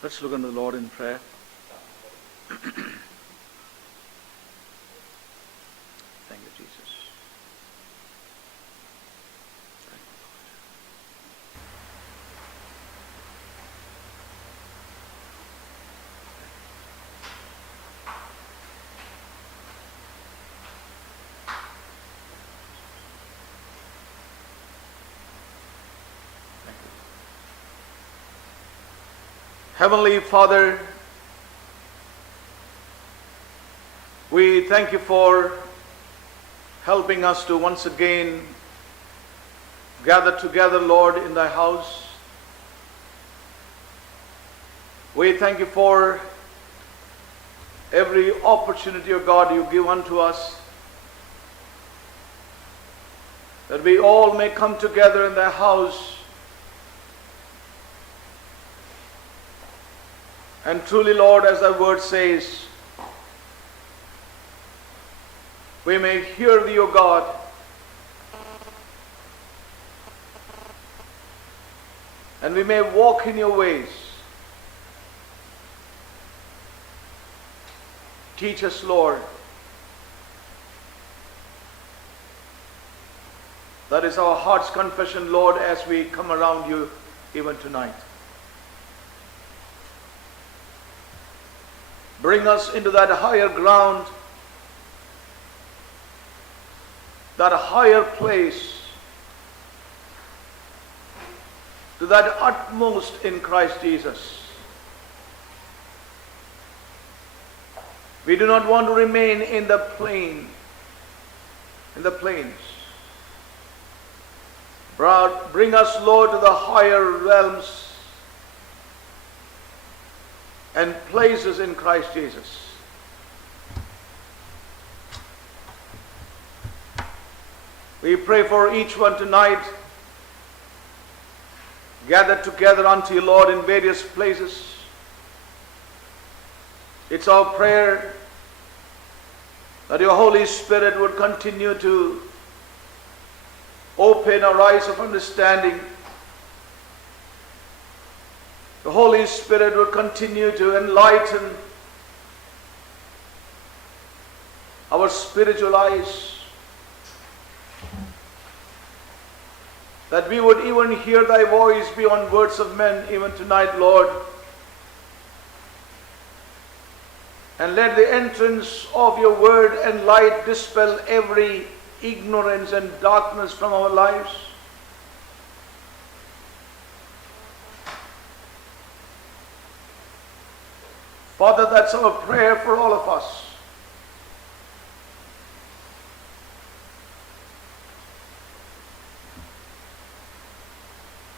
Let's look unto the Lord in prayer. Thank you, Jesus. Thank you, Lord. Thank you. Heavenly Father, we thank you for helping us to once again gather together, Lord, in thy house. We thank you for every opportunity, O God, you give unto us, that we all may come together in thy house. And truly, Lord, as thy word says, we may hear thee, O God, and we may walk in your ways. Teach us, Lord. That is our heart's confession, Lord, as we come around you even tonight. Bring us into that higher ground, that higher place, to that utmost in Christ Jesus. We do not want to remain in the plains. Bring us, Lord, to the higher realms and places in Christ Jesus. We pray for each one tonight, gathered together unto you, Lord, in various places. It's our prayer that your Holy Spirit would continue to open our eyes of understanding. The Holy Spirit would continue to enlighten our spiritual eyes, that we would even hear thy voice beyond words of men even tonight, Lord. And let the entrance of your word and light dispel every ignorance and darkness from our lives. Father, that's our prayer for all of us.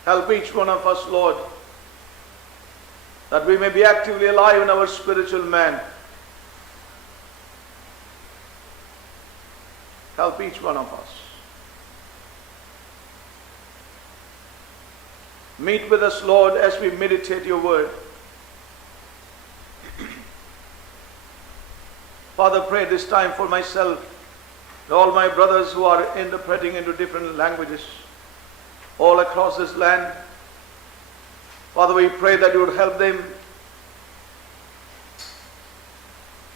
Help each one of us, Lord, that we may be actively alive in our spiritual man. Help each one of us. Meet with us, Lord, as we meditate your word. Father, pray this time for myself and all my brothers who are interpreting into different languages all across this land. Father, we pray that you would help them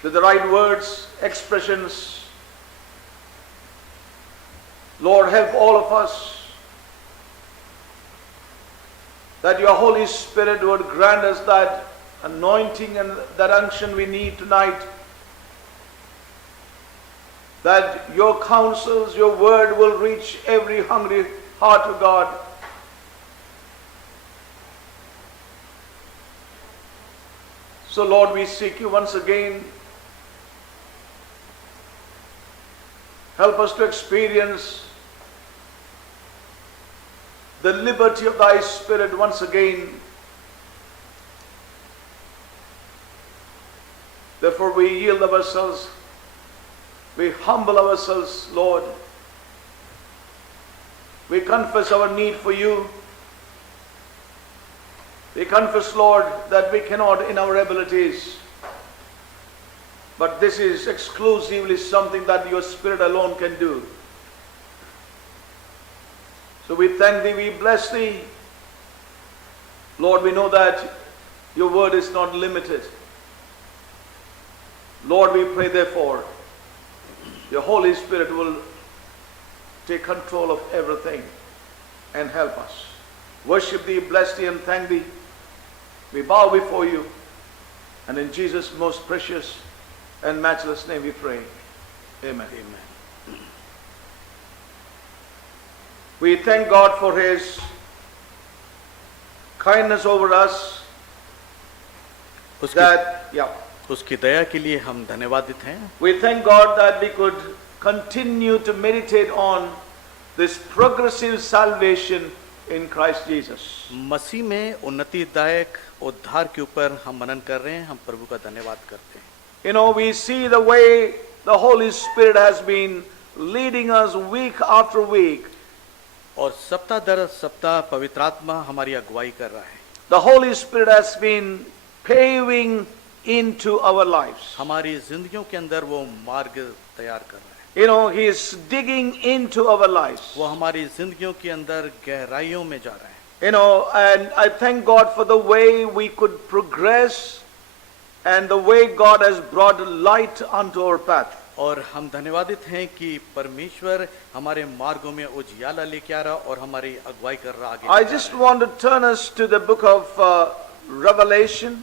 with the right words, expressions. Lord, help all of us that your Holy Spirit would grant us that anointing and that unction we need tonight, that your counsels, your word will reach every hungry heart of God. So Lord, we seek you once again. Help us to experience the liberty of thy Spirit once again. Therefore we yield ourselves, we humble ourselves, Lord. We confess our need for you. We confess, Lord, that we cannot in our abilities, but this is exclusively something that your Spirit alone can do. So we thank thee, we bless thee. Lord, we know that Your word is not limited. Lord, we pray therefore, your Holy Spirit will take control of everything and help us. Worship thee, bless thee, and thank thee. We bow before you, and in Jesus' most precious and matchless name we pray. Amen. Amen. We thank God for his kindness over us. उसकी दया के लिए हम धन्यवादित हैं. We thank God that we could continue to meditate on this progressive salvation in Christ Jesus. मसीह में उन्नतिदायक उद्धार के ऊपर हम मनन कर रहे हैं. हम प्रभु का धन्यवाद करते हैं. You know, we see the way the Holy Spirit has been leading us week after week. और सप्ताह दर सप्ताह पवित्र आत्मा हमारी अगुवाई कर रहा है. The Holy Spirit has been paving into our lives. हमारी जिंदगियों के अंदर वो मार्ग तैयार कर रहा है. You know, he is digging into our lives. वो हमारी जिंदगियों के अंदर गहराइयों में जा रहा है. You know, and I thank God for the way we could progress and the way God has brought light onto our path. और हम धन्यवादित हैं कि परमेश्वर हमारे मार्गों में उजियाला लेके आ रहा और हमारी अगुवाई कर रहा आगे. I just want to turn us to the book of Revelation.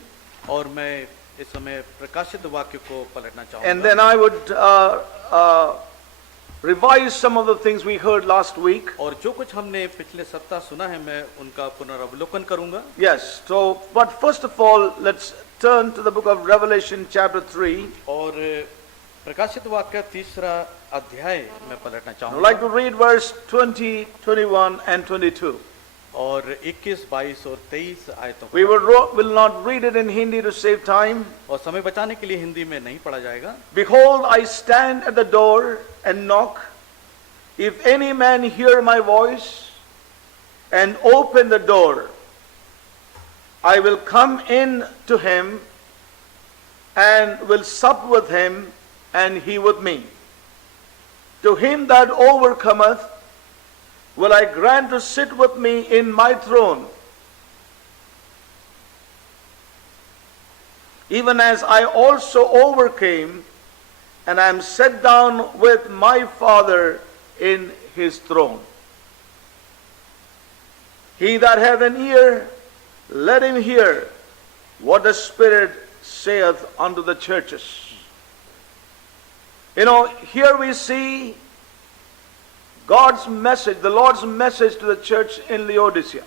और मैं इस समय प्रकाशित वाक्य को पलटना चाहूँगा. And then I would revise some of the things we heard last week. और जो कुछ हमने पिछले सप्ताह सुना है मैं उनका पुनरावलोकन करूँगा. Yes, so but first of all let's turn to the book of Revelation chapter 3. और प्रकाशित वाक्य तीसरा अध्याय में पलटना I'd चाहूँगा. like to read verse 20, 21 and 22. और 21, 22 और 23 आयतों. We will not read it in Hindi to save time. और समय बचाने के लिए हिंदी में नहीं पढ़ा जाएगा. Behold, I stand at the door and knock. If any man hear my voice and open the door, I will come in to him and will sup with him and he with me. To him that overcometh will I grant to sit with me in my throne, even as I also overcame and am set down with my Father in his throne. He that hath an ear, let him hear what the Spirit saith unto the churches. You know, here we see God's message, the Lord's message to the church in Laodicea.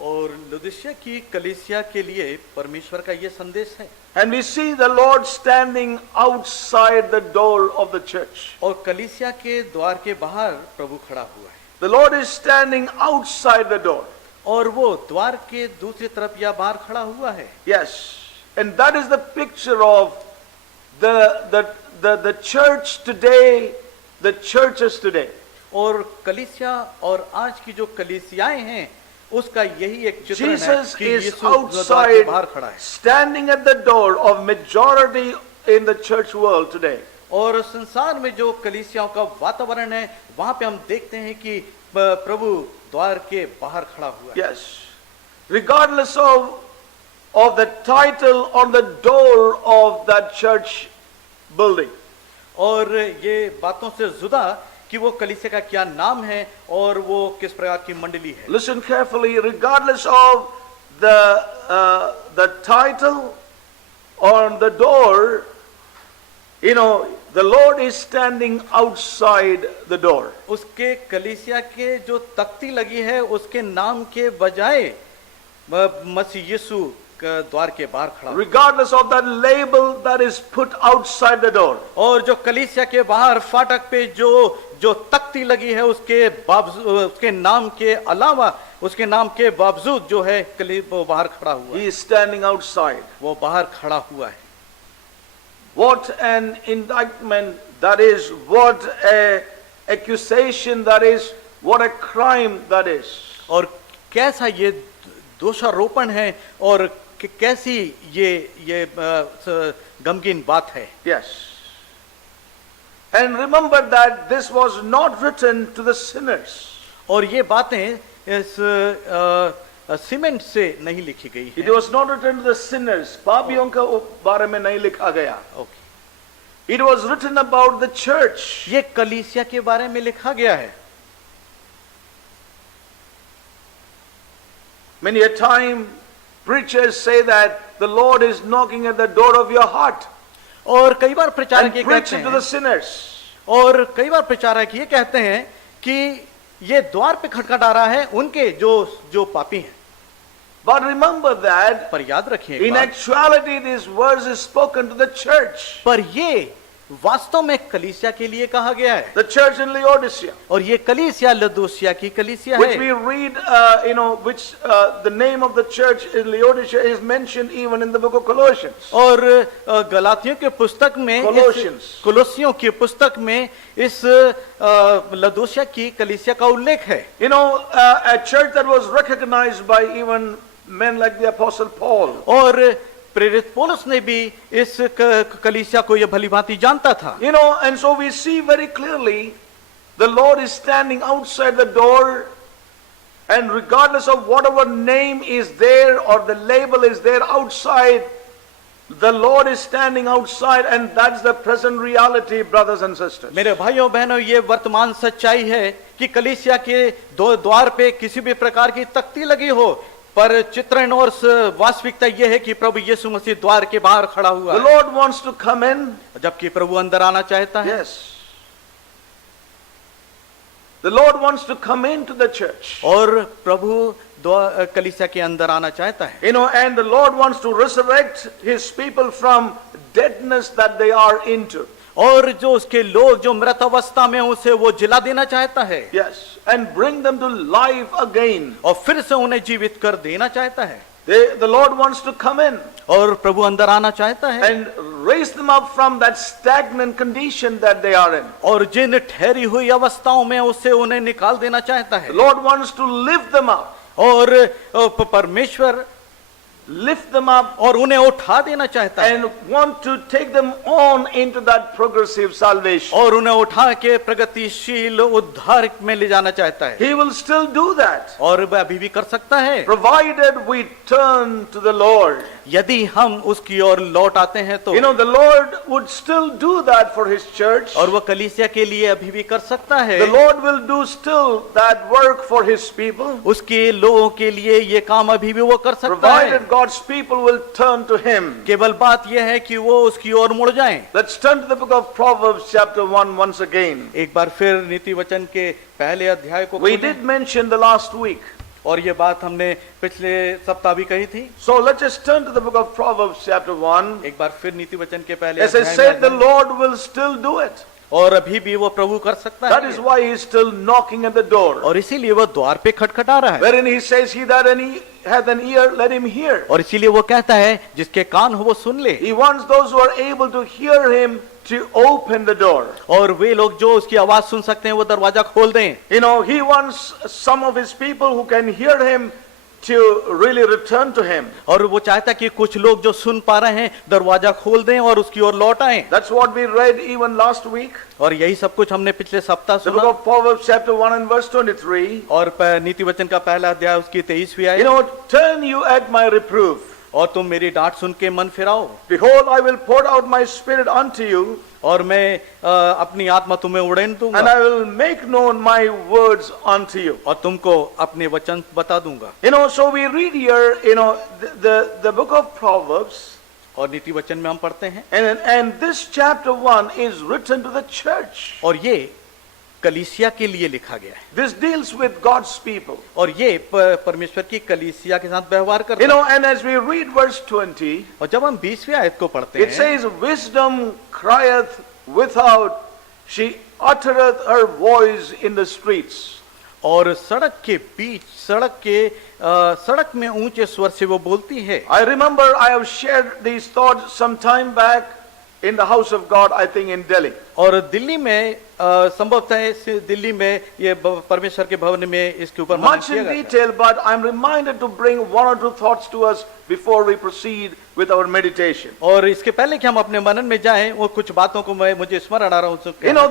और लुदिशिया की कलीसिया के लिए परमेश्वर का ये संदेश है. And we see the Lord standing outside the door of the church. और कलीसिया के द्वार के बाहर प्रभु खड़ा हुआ है. The Lord is standing outside the door. और वो द्वार के दूसरी तरफ या बाहर खड़ा हुआ है. Yes, and that is the picture of the church today, the churches today. और कलीसिया और आज की जो कलीसियाएं हैं उसका यही एक चित्रण है Jesus कि is यीशु द्वार के बाहर खड़ा outside, है. standing at the door of majority in the church world today. और संसार में जो कलीसियाओं का वातावरण है वहां पे हम देखते हैं कि प्रभु द्वार के बाहर खड़ा हुआ है. Yes, regardless of the title on the door of that church building. और ये बातों से जुदा कि वो कलीसिया का क्या नाम है और वो किस प्रकार की मंडली है. Listen carefully, regardless of the title on the door, you know, the Lord is standing outside the door. उसके कलीसिया के जो तख्ती लगी है उसके नाम के बजाय मसीह यीशु द्वार के बाहर खड़ा. Regardless of that label that is put outside the door. और जो कलीसिया के बाहर फाटक पे जो तख्ती लगी है उसके नाम के अलावा उसके नाम के बावजूद जो है वो बाहर खड़ा हुआ है. He is standing outside. वो बाहर खड़ा हुआ है. What an indictment that is, what a accusation that is, what a crime that is. और कैसा ये दोषारोपण है और कैसी ये गमगीन बात है. Yes. And remember that this was not written to the sinners. और ये बातें इस सीमेंट से नहीं लिखी गई It है। was not written to the sinners. पापियों के बारे में नहीं लिखा गया. Okay. It was written about the church. ये कलीसिया के बारे में लिखा गया है। Many a time preachers say that the Lord is knocking at the door of your heart और कई बार प्रचारक and ये preach कहते it to हैं, the sinners. और कई बार प्रचारक ये कहते हैं कि ये द्वार पे खटखटा रहा है उनके जो पापी हैं। But remember that पर याद रखिए एक in बात, actuality this verse is spoken to the church. पर ये वास्तव में कलीसिया के लिए कहा गया है। The church in Laodicea. और ये कलीसिया लदोसिया की कलीसिया Which है, we read, which the name of the church in Laodicea is mentioned even in the book of Colossians. और गलातियों के पुस्तक में Colossians. कोलोसियों की पुस्तक में इस लदोसिया की कलीसिया का उल्लेख है। A church that was recognized by even men like the Apostle Paul. और प्रेरित पौलुस ने भी इस कलीसिया को यह भली भांति जानता था। And so we see very clearly the Lord is standing outside the door, and regardless of whatever name is there or the label is there outside, the Lord is standing outside, and that's the present reality, brothers and sisters. मेरे भाइयों बहनों, ये वर्तमान सच्चाई है कि कलीसिया के द्वार पे किसी भी प्रकार की तख्ती लगी हो, पर चित्रण और वास्तविकता यह है कि प्रभु यीशु मसीह द्वार के बाहर खड़ा हुआ The है, Lord wants to come in. जबकि प्रभु अंदर आना चाहता है। Yes. The Lord wants to come into the church. और प्रभु कलीसिया के अंदर आना चाहता है। And the Lord wants to resurrect his people from deadness that they are into. और जो उसके लोग जो मृत अवस्था में उसे वो जिला देना चाहता है। Yes, and bring them to life again. और फिर से उन्हें जीवित कर देना चाहता है। The Lord wants to come in और प्रभु अंदर आना चाहता है and raise them up from that stagnant condition that they are in. और जिन ठहरी हुई अवस्थाओं में उससे उन्हें निकाल देना चाहता The है। Lord wants to lift them up. और परमेश्वर Lift them up और उन्हें उठा देना चाहता है and want to take them on into that progressive salvation. और उन्हें उठा के प्रगतिशील उद्धार में ले जाना चाहता है। He will still do that, और वह अभी भी कर सकता है, provided we turn to the Lord. यदि हम उसकी ओर लौट आते हैं तो। The Lord would still do that for his church. और वह कलीसिया के लिए अभी भी कर सकता है। The Lord will do still that work for his people, उसके लोगों के लिए ये काम अभी भी वो कर सकता है, provided God's people will turn to him. केवल बात यह है कि वो उसकी ओर मुड़ जाएं। Let's turn to the book of Proverbs chapter 1 once again. एक बार फिर नीति वचन के पहले अध्याय को We खोलें। did mention the last week. और ये बात हमने पिछले सप्ताह भी कही थी। So let's just turn to the book of Proverbs chapter 1. एक बार फिर नीति वचन के पहले As I अध्याय said, the में Lord will still do it. और अभी भी वो प्रभु कर सकता That है, is why he is still knocking at the door. और इसीलिए वो द्वार पे खटखटा रहा है। Wherein he says, he that hath an ear, let him hear. और इसीलिए वो कहता है जिसके कान हो वो सुन ले। He wants those who are able to hear him to open the door. और वे लोग जो उसकी आवाज सुन सकते हैं वो दरवाजा खोल दें। He wants some of his people who can hear him to really return to him. और वो चाहता है कि कुछ लोग जो सुन पा रहे हैं दरवाजा खोल दें और उसकी ओर लौट आएं। That's what we read even last week. और यही सब कुछ हमने पिछले सप्ताह The book सुना। of Proverbs chapter 1 and verse 23. और नीति वचन का पहला अध्याय उसकी 23वीं आयत, Turn you at my reproof. और तुम मेरी डांट सुन के मन फिराओ, Behold, I will pour out my spirit unto you, और मैं अपनी आत्मा तुम्हें उड़ेन and दूंगा, I will make known my words unto you. और तुमको अपने वचन बता दूंगा। So we read here, the book of Proverbs, और नीति वचन में हम पढ़ते हैं, and this chapter 1 is written to the church. और ये कलीसिया के लिए लिखा गया है, This deals with God's people. और ये परमेश्वर की कलीसिया के साथ व्यवहार करता है। And as we read verse 20, और जब हम 20वीं आयत को पढ़ते it हैं, says, wisdom crieth without, she uttereth her voice in the streets. और सड़क के बीच सड़क में ऊंचे स्वर से वो बोलती है। I remember I have shared these thoughts some time back in the house of God, I think in Delhi. और दिल्ली में संभवतः दिल्ली में ये परमेश्वर के भवन में इसके ऊपर मनन Much किया in गया था। detail, but I'm reminded to bring one or two thoughts to us before we proceed with our meditation. और इसके पहले कि हम अपने मनन में जाएं, वो कुछ बातों को मुझे स्मरण आ रहा हूँ।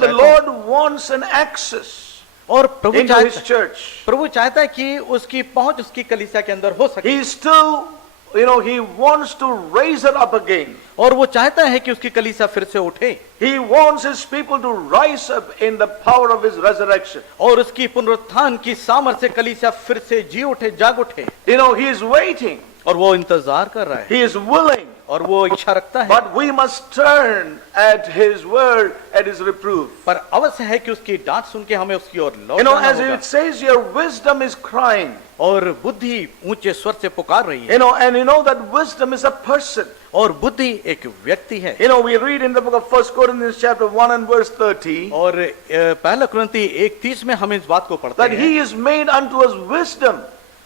The Lord wants an access और into his church. प्रभु चाहता है कि उसकी पहुंच उसकी कलीसिया के अंदर हो सके, He still, he wants to raise her up again. और वो चाहता है कि उसकी कलीसिया फिर से उठे, He wants his people to rise up in the power of his resurrection. और उसकी पुनरुत्थान की सामर्थ्य से कलीसिया फिर से जी उठे, जाग उठे। He is waiting. और वो इंतजार कर रहा है, He is willing. और वो इच्छा रखता है, But we must turn at his word, at his reproof. पर अवश्य है कि उसकी डांट सुन के हमें उसकी ओर लौट जाना As होगा। it says here, wisdom is crying. और बुद्धि ऊंचे स्वर से पुकार रही है, And that wisdom is a person. और बुद्धि एक व्यक्ति है। We read in the book of 1 Corinthians chapter 1 and verse 30 और पहला कुरिन्ती 1:30 में हम इस बात को पढ़ते that हैं, he is made unto us wisdom.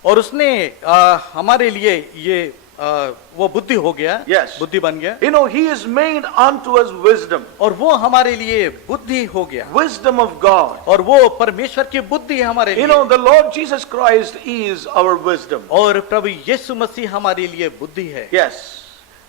और उसने हमारे लिए ये वो बुद्धि हो गया, Yes. बुद्धि बन गया, He is made unto us wisdom. और वो हमारे लिए बुद्धि हो गया, Wisdom of God. और वो परमेश्वर की बुद्धि है हमारे लिए। The Lord Jesus Christ is our wisdom. और प्रभु यीशु मसीह हमारे लिए बुद्धि है, Yes.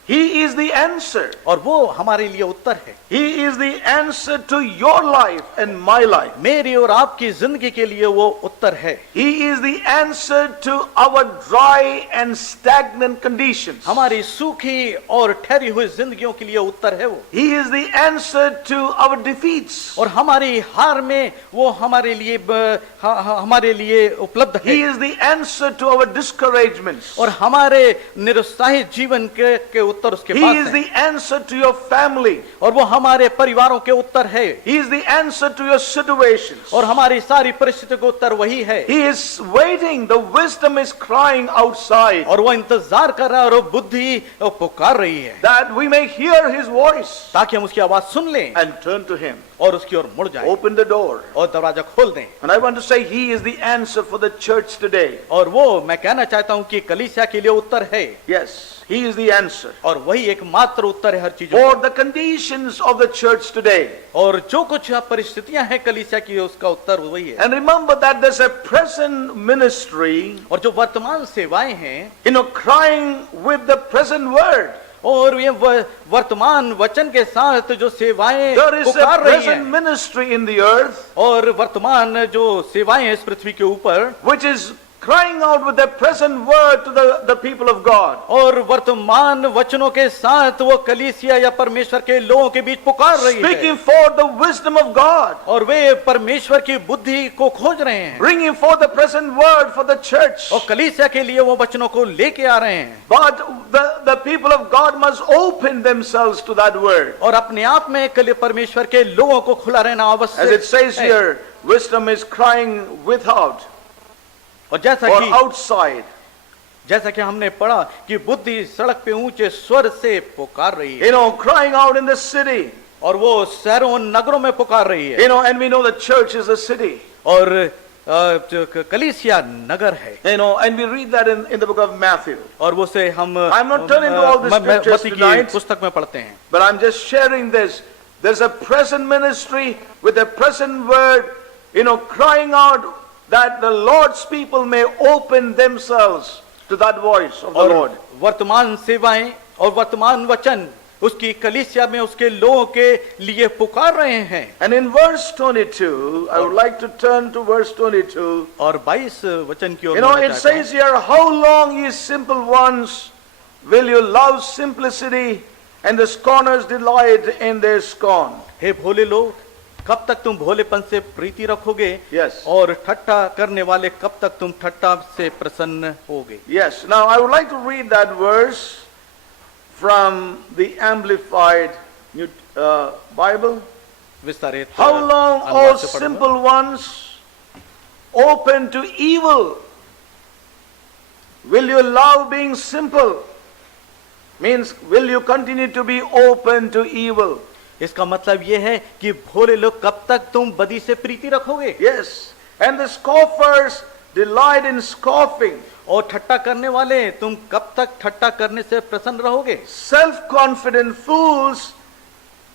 He is the answer. और वो हमारे लिए उत्तर है। He is the answer to your life and my life. मेरी और आपकी जिंदगी के लिए वो उत्तर है। He is the answer to our dry and stagnant conditions. हमारी सूखी और ठहरी हुई जिंदगियों के लिए उत्तर है वो। He is the answer to our defeats. और हमारी हार में वो हमारे लिए उपलब्ध है। He is the answer to our discouragements. और हमारे निरुत्साहित जीवन के उत्तर उसके He पास is है। the answer to your family. और वो हमारे परिवारों के उत्तर है। He is the answer to your situations. और हमारी सारी परिस्थितियों का उत्तर वही है। He is waiting. The wisdom is crying outside और वो इंतजार कर रहा है, और वो बुद्धि पुकार रही है that we may hear his voice ताकि हम उसकी आवाज सुन लें and turn to him. और उसकी ओर मुड़ जाएं Open the door. और दरवाजा खोल दें। And I want to say he is the answer for the church today. और वो मैं कहना चाहता हूं कि कलीसिया के लिए उत्तर है, Yes, he is the answer और वही एकमात्र उत्तर है हर चीजों for का। the conditions of the church today. और जो कुछ परिस्थितियां हैं कलीसिया की, उसका उत्तर वही है। And remember that there's a present ministry, और जो वर्तमान सेवाएं हैं, crying with the present word. और ये वर्तमान वचन के साथ जो सेवाएं There is a पुकार रही present हैं, ministry in the earth और वर्तमान जो सेवाएं हैं इस पृथ्वी के ऊपर, which is crying out with the present word to the people of God. और वर्तमान वचनों के साथ वो कलीसिया या परमेश्वर के लोगों के बीच पुकार रही है, Speaking for the wisdom of God. और वे परमेश्वर की बुद्धि को खोज रहे हैं, Bringing forth the present word for the church. और कलीसिया के लिए वो वचनों को लेके आ रहे हैं। But the people of God must open themselves to that word. और अपने आप में परमेश्वर के लोगों को खुला रहना आवश्यक As it says है। here, wisdom is crying without और जैसा or कि outside. जैसा कि हमने पढ़ा कि बुद्धि सड़क पे ऊंचे स्वर से पुकार रही है, Crying out in the city. और वो शहरों नगरों में पुकार रही है, And we know the church is a city. और कलीसिया नगर है। And we read that in the book of Matthew. और वो से हम I'm not turning to all the scriptures मत्ती की tonight. पुस्तक में पढ़ते हैं, But I'm just sharing this. There's a present ministry with a present word, crying out that the Lord's people may open themselves to that voice of the और Lord. वर्तमान सेवाएं और वर्तमान वचन उसकी कलीसिया में उसके लोगों के लिए पुकार रहे हैं। And in verse 22, I would like to turn to verse 22. और 22 वचन की ओर It बढ़ना चाहता says हूं। here, how long, ye simple ones, will you love simplicity, and the scorners delight in their scorn? हे भोले लोग, कब तक तुम भोलेपन से प्रीति रखोगे? Yes. और ठट्ठा करने वाले कब तक तुम ठट्ठा से प्रसन्न होगे? Yes. Now I would like to read that verse from the Amplified Bible. विस्तारित How long, अनुवाद O से पढ़ूंगा। simple ones, open to evil, will you love being simple? Means, will you continue to be open to evil? इसका मतलब ये है कि भोले लोग कब तक तुम बदी से प्रीति रखोगे? Yes. And the scoffers delight in scoffing. और ठट्ठा करने वाले तुम कब तक ठट्ठा करने से प्रसन्न रहोगे? Self-confident fools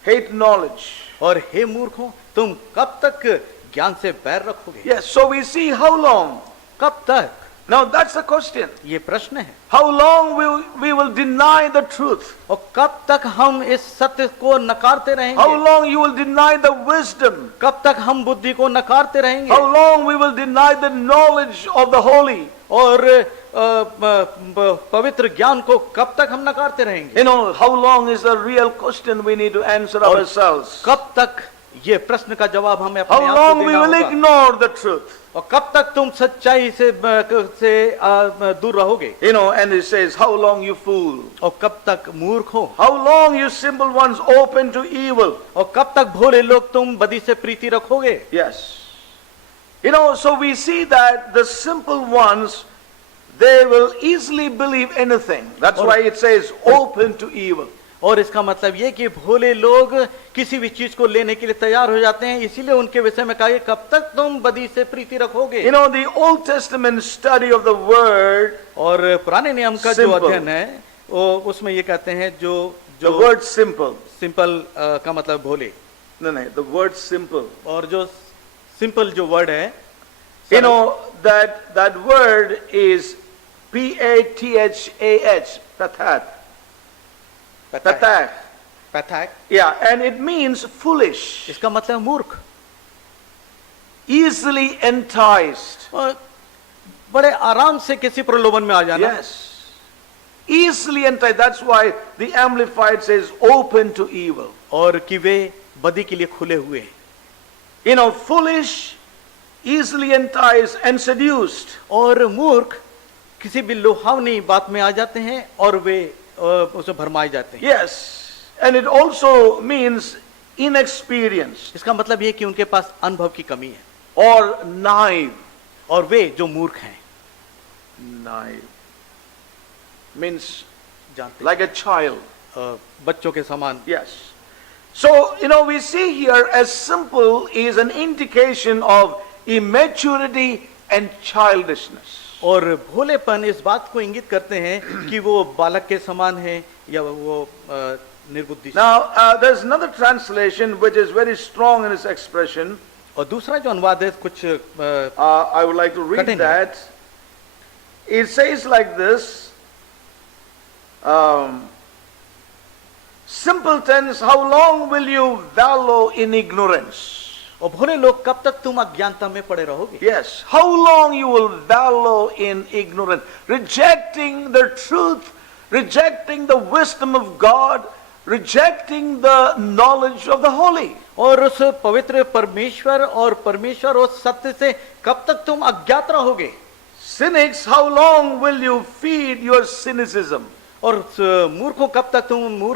hate knowledge. और हे मूर्खों, तुम कब तक ज्ञान से बैर रखोगे? Yes. So we see how long. कब तक? Now that's the question. ये प्रश्न है। How long we will deny the truth? और कब तक हम इस सत्य को नकारते How रहेंगे? long you will deny the wisdom? कब तक हम बुद्धि को नकारते रहेंगे? How long we will deny the knowledge of the holy? और पवित्र ज्ञान को कब तक हम नकारते रहेंगे? You know, how long is the real question we need to answer और ourselves? कब तक ये प्रश्न का जवाब हमें How अपने आप long को we देना will होगा? ignore the truth? और कब तक तुम सच्चाई से दूर रहोगे? You know, and it says, how long you fool? और कब तक मूर्ख हो? How long you simple ones open to evil? और कब तक भोले लोग तुम बदी से प्रीति रखोगे? Yes. You know, so we see that the simple ones, they will easily believe anything. That's why it says open to evil. और इसका मतलब ये कि भोले लोग किसी भी चीज को लेने के लिए तैयार हो जाते हैं, इसीलिए उनके विषय में कहा कब तक तुम बदी से प्रीति रखोगे? You know, the Old Testament study of the word, और पुराने नियम का जो Simple. अध्ययन है वो उसमें ये कहते हैं the word simple. सिंपल का मतलब भोले, No, the word simple. और जो सिंपल जो वर्ड है, You know, that word is P-A-T-H-A-H, pathat. Pathat. पैथाक, Yeah, and it means foolish, इसका मतलब मूर्ख, easily enticed. और बड़े आराम से किसी प्रलोभन में आ जाना। Yes. Easily enticed. That's why the Amplified says open to evil. और कि वे बदी के लिए खुले हुए हैं। You know, foolish, easily enticed and seduced. और मूर्ख किसी भी लुभावनी बात में आ जाते हैं और वे उसे भरमाए जाते हैं। Yes. And it also means inexperienced इसका मतलब ये कि उनके पास अनुभव की कमी है or naive. और वे जो मूर्ख हैं, Naive means जानते like a child. बच्चों के समान। Yes. So, you know, we see here as simple is an indication of immaturity and childishness. और भोलेपन इस बात को इंगित करते हैं कि वो बालक के समान है या वो निर्बुद्धि। Now, there's another translation which is very strong in its expression. और दूसरा जो अनुवाद है कुछ I would like to read कठिन है। that. It says like this, simpletons, how long will you wallow in ignorance? और भोले लोग कब तक तुम अज्ञानता में पड़े रहोगे? Yes, how long you will wallow in ignorance, rejecting the truth, rejecting the wisdom of God, rejecting the knowledge of the holy. और उस पवित्र परमेश्वर और परमेश्वर और सत्य से कब तक तुम अज्ञात रहोगे? Cynics, how long will you feed your cynicism? और मूर्खों कब तक तुम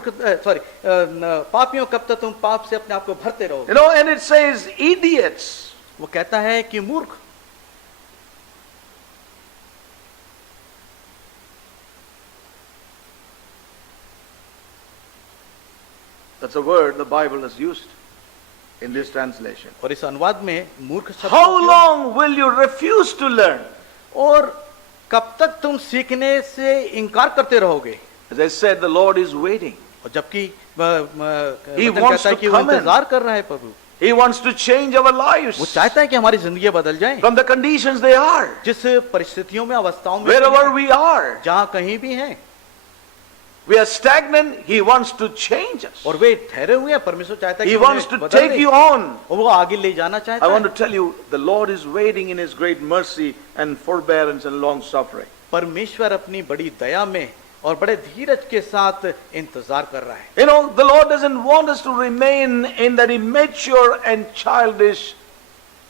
पापियों कब तक तुम पाप से अपने आप को भरते रहोगे? You know, and it says idiots. वो कहता है कि मूर्ख। That's a word the Bible has used in this translation. और इस अनुवाद में मूर्ख शब्द How का उपयोग- long will you refuse to learn? और कब तक तुम सीखने से इनकार करते रहोगे? As I said, the Lord is waiting. और जबकि He वचन wants कहता है to कि वो come in. इंतजार कर रहा है प्रभु। He wants to change our वो lives चाहता है कि हमारी जिंदगी बदल जाए, from the conditions they are, जिस परिस्थितियों में अवस्थाओं में wherever we are. जहाँ कहीं भी हैं, We are stagnant. He wants to change us. और वे ठहरे हुए हैं। परमेश्वर चाहता है He कि wants उन्हें to बदल take दे, you on. और वो आगे ले जाना चाहता I want to है। tell you, the Lord is waiting in His great mercy and forbearance and long suffering. परमेश्वर अपनी बड़ी दया में और बड़े धीरज के साथ इंतजार कर रहा है। You know, the Lord doesn't want us to remain in that immature and childish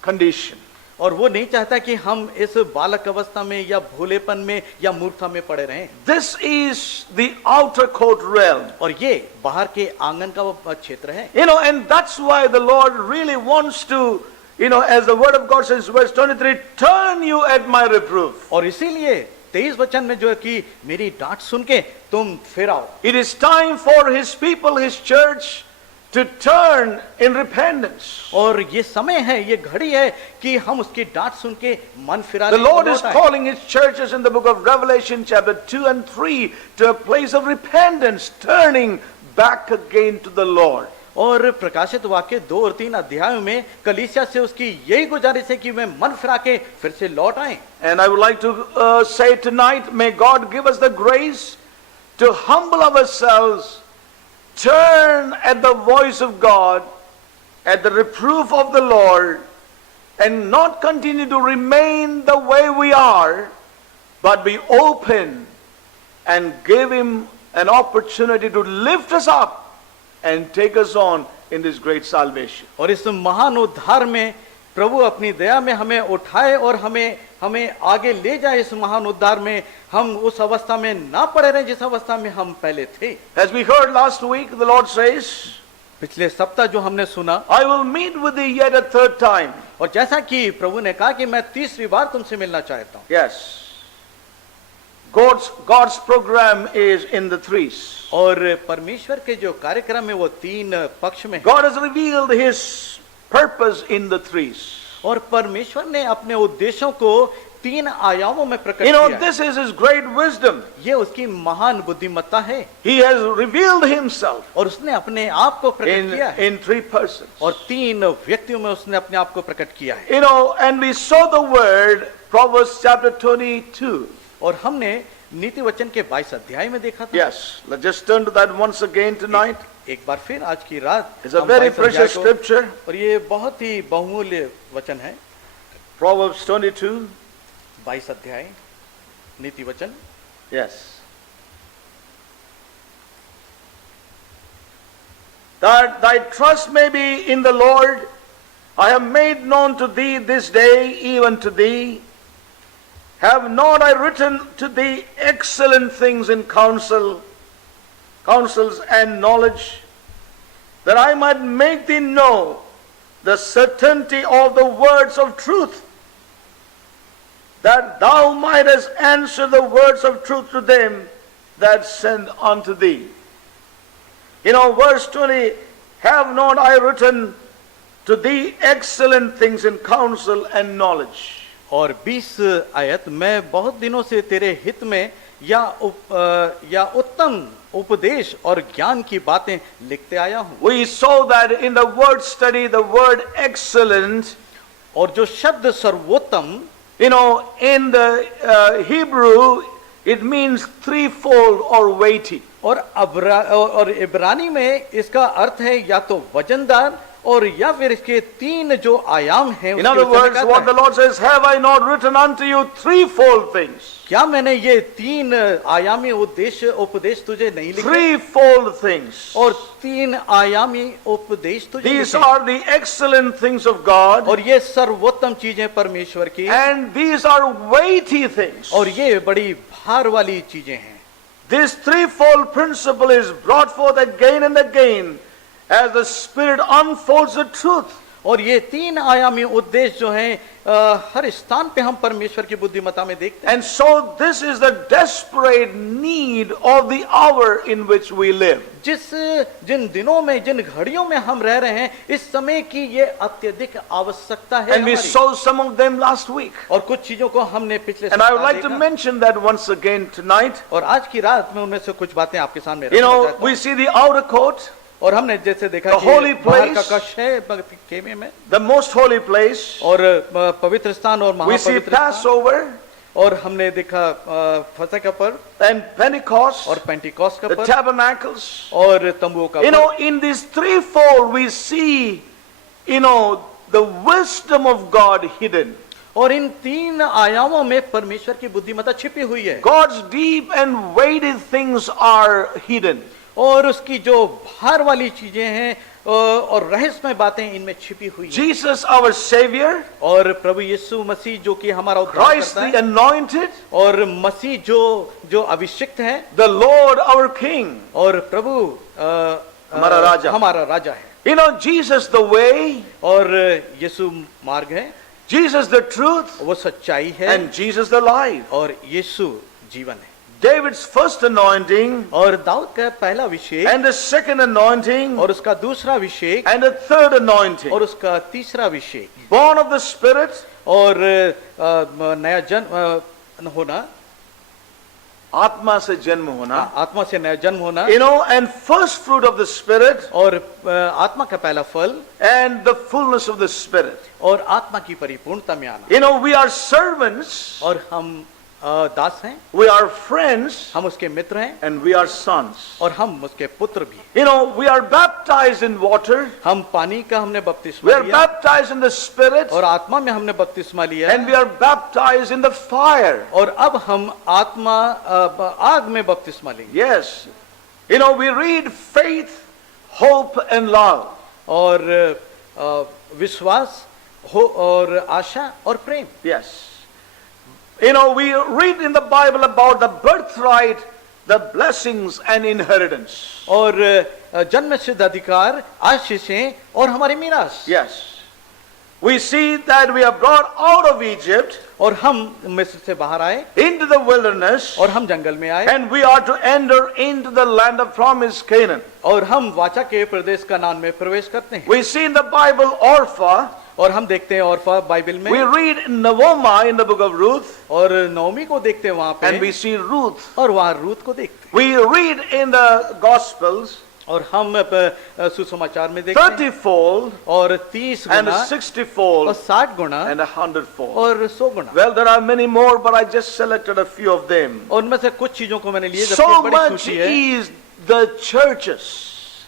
condition. और वो नहीं चाहता कि हम इस बालक अवस्था में या भोलेपन में या मूर्खता में पड़े रहें। This is the outer court realm. और ये बाहर के आंगन का वो क्षेत्र है। You know, and that's why the Lord really wants to, you know, as the word of God says, verse 23, turn you at my reproof. और इसीलिए 23 वचन में जो है कि मेरी डांट सुन के तुम फिर आओ। It is time for His people, His church, to turn in repentance. और ये समय है, ये घड़ी है कि हम उसकी डांट सुन के मन फिरा The Lord is calling His churches in the book of Revelation chapter 2 and 3 to a place of repentance, turning back again to the Lord. और प्रकाशित वाक्य 2 और 3 अध्यायों में कलीसिया से उसकी यही गुजारिश है कि वे मन फिरा के फिर से लौट आए। And I would like to say tonight, may God give us the grace to humble ourselves, turn at the voice of God, at the reproof of the Lord, and not continue to remain the way we are, but be open and give Him an opportunity to lift us up and take us on in this great salvation. और इस महान उद्धार में प्रभु अपनी दया में हमें उठाए और हमें आगे ले जाए। इस महान उद्धार में हम उस अवस्था में ना पड़े रहे जिस अवस्था में हम पहले थे। As we heard last week, the Lord says, पिछले सप्ताह जो हमने सुना, I will meet with thee yet a third time. और जैसा कि प्रभु ने कहा कि मैं तीसरी बार तुमसे मिलना चाहता हूँ। Yes. God's program is in the threes. और परमेश्वर के जो कार्यक्रम है वो 3 पक्ष में है। God has revealed His purpose in the threes. और परमेश्वर ने अपने उद्देश्यों को 3 आयामों में प्रकट You किया know, है। this is His great wisdom. ये उसकी महान बुद्धिमत्ता है He has revealed Himself और उसने अपने आप को प्रकट किया है in 3 persons. और 3 व्यक्तियों में उसने अपने आप को प्रकट किया है। You know, and we saw the word, Proverbs chapter 22. और हमने नीति वचन के 22 अध्याय में देखा था। Yes, let's just turn to that once again tonight. एक बार फिर आज की रात It's a हम very 22 अध्याय precious को- scripture. और ये बहुत ही बहुमूल्य वचन है। Proverbs 22. 22 अध्याय नीति वचन। Yes. That thy trust may be in the Lord. I have made known to thee this day, even to thee. Have not I written to thee excellent things in counsels and knowledge, that I might make thee know the certainty of the words of truth, that thou mightest answer the words of truth to them that send unto thee. You know, verse 20, have not I written to thee excellent things in counsel and knowledge. और 20 आयत, मैं बहुत दिनों से तेरे हित में या उत्तम उपदेश और ज्ञान की बातें लिखते आया हूं। We saw that in the word study, the word excellent, और जो शब्द सर्वोत्तम, you know, in the Hebrew, it means threefold or weighty. और इब्रानी में इसका अर्थ है या तो वजनदार और या फिर इसके 3 जो आयाम हैं। In other words, what the Lord says, have I not written unto you threefold things? क्या मैंने ये 3 आयामी उपदेश तुझे नहीं लिखे? Threefold things. और 3 आयामी उपदेश तुझे These लिखे। are the excellent things of God, और ये सर्वोत्तम चीजें परमेश्वर की, and these are weighty things. और ये बड़ी भार वाली चीजें हैं। This threefold principle is brought forth again and again as the Spirit unfolds the truth. और ये 3 आयामी उद्देश्य जो हैं हर स्थान पे हम परमेश्वर की बुद्धिमत्ता में देखते हैं। And so this is the desperate need of the hour in which we live. जिन दिनों में, जिन घड़ियों में हम रह रहे हैं, इस समय की ये अत्यधिक आवश्यकता है And we हमारी। saw some of them last week. और कुछ चीजों को हमने पिछले And I would सप्ताह like to देखा। mention that once again tonight. और आज की रात में उनमें से कुछ बातें आपके सामने You रखना know, चाहता हूं। we see the outer court, और हमने जैसे देखा The कि holy बाहर का place, कक्ष है खेमे में, the most holy place. और पवित्र स्थान और We see महापवित्र स्थान, Passover और हमने देखा फसह पर and Pentecost, और पेंटिकॉस्ट का the पर tabernacles. और तंबुओं का You पर। know, in this threefold we see, you know, the wisdom of God hidden. और इन 3 आयामों में परमेश्वर की बुद्धिमत्ता छिपी हुई है। God's deep and weighty things are hidden. और उसकी जो भार वाली चीजें हैं और रहस्यमय बातें इनमें छिपी हुई हैं। Jesus, our Savior, और प्रभु यीशु मसीह जो कि हमारा उद्धार Christ करता the है, anointed, और मसीह जो अभिषिक्त है, the Lord our King, और प्रभु हमारा राजा। हमारा राजा है। You know, Jesus the way, और यीशु मार्ग है, Jesus the truth, वो सच्चाई है, and Jesus the life. और यीशु जीवन है। David's first anointing, और दाऊद का पहला अभिषेक, and the second anointing, और उसका दूसरा अभिषेक, and the third anointing. और उसका तीसरा अभिषेक, Born of the Spirit, और नया जन्म होना, आत्मा से जन्म होना, आत्मा से नया जन्म होना, and first fruit of the Spirit, और आत्मा का पहला फल, and the fullness of the Spirit. और आत्मा की परिपूर्णता में आना। We are servants, और हम दास हैं, we are friends, हम उसके मित्र हैं, and we are sons. और हम उसके पुत्र भी। We are baptized in water, हम पानी का हमने we बपतिस्मा are लिया, baptized in the Spirit, और आत्मा में हमने बपतिस्मा लिया, and we are baptized in the fire. और अब हम आत्मा आग में बपतिस्मा लेंगे। Yes. We read faith, hope, and love. और विश्वास हो और आशा और प्रेम। Yes. We read in the Bible about the birthright, the blessings and inheritance. और जन्म सिद्ध अधिकार, आशीषें और हमारी मीरास। Yes. We see that we are brought out of Egypt और हम मिस्र से बाहर आए, into the wilderness, और हम जंगल में आए, and we are to enter into the land of promise, Canaan. और हम वाचा के प्रदेश का नाम में प्रवेश करते हैं। We see in the Bible Orpha, और हम देखते हैं औरफा बाइबल में, we read Naomi in the book of Ruth, और नौमी को देखते हैं वहां and we पे, see Ruth. और वहां रूत को देखते हैं। We read in the Gospels और हम सुसमाचार में देखते हैं 30-fold, और 30 and गुना, और 60-fold, 60 गुना, and 100-fold. और 100 गुना। Well, there are many more, but I just selected a few of them. और उनमें से कुछ चीजों को मैंने लिए, जबकि So एक बड़ी much सूची है। is the churches.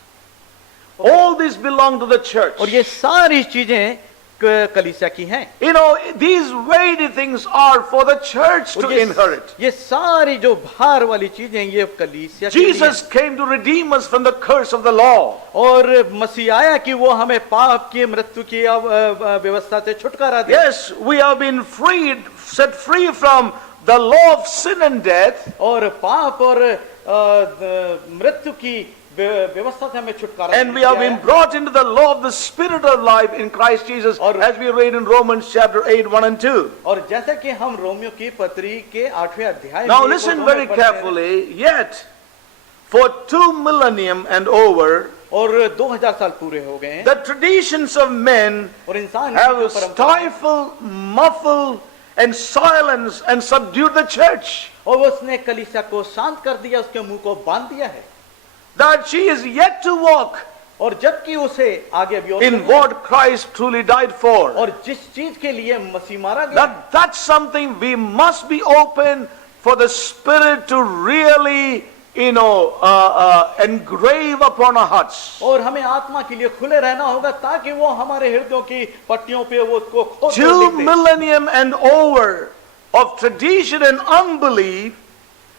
All these belong to the church. और ये सारी चीजें कलीसिया की हैं। These weighty things are for the church to inherit. ये सारी जो भार वाली चीजें ये कलीसिया के लिए Jesus came to redeem us from the curse of the law. और मसीह आया कि वो हमें पाप की, मृत्यु की व्यवस्था से छुटकारा दे। Yes, we have been freed, set free from the law of sin and death. और पाप और मृत्यु की व्यवस्था से हमें छुटकारा And we have been brought into the law of the Spirit of life in Christ Jesus, as we read in Romans chapter 8, 1 and 2. और जैसा कि हम रोमियो की पत्री के 8वें अध्याय Now listen very carefully. Yet, for 2 millennium and over, और 2000 साल पूरे हो गए हैं, the traditions of men और इंसान की जो have परंपरा है, stifled, muffled, and silenced and subdued the church. और वो उसने कलीसिया को शांत कर दिया, उसके मुंह को बांध दिया है, That she is yet to walk और जबकि उसे आगे अभी और in what Christ truly died for. और जिस चीज के लिए मसीह मारा गया, That's something we must be open for the Spirit to really, engrave upon our hearts. और हमें आत्मा के लिए खुले रहना होगा ताकि वो हमारे हृदयों की पट्टियों पे वो उसको खोद कर 2 लिख दे। millennium and over of tradition and unbelief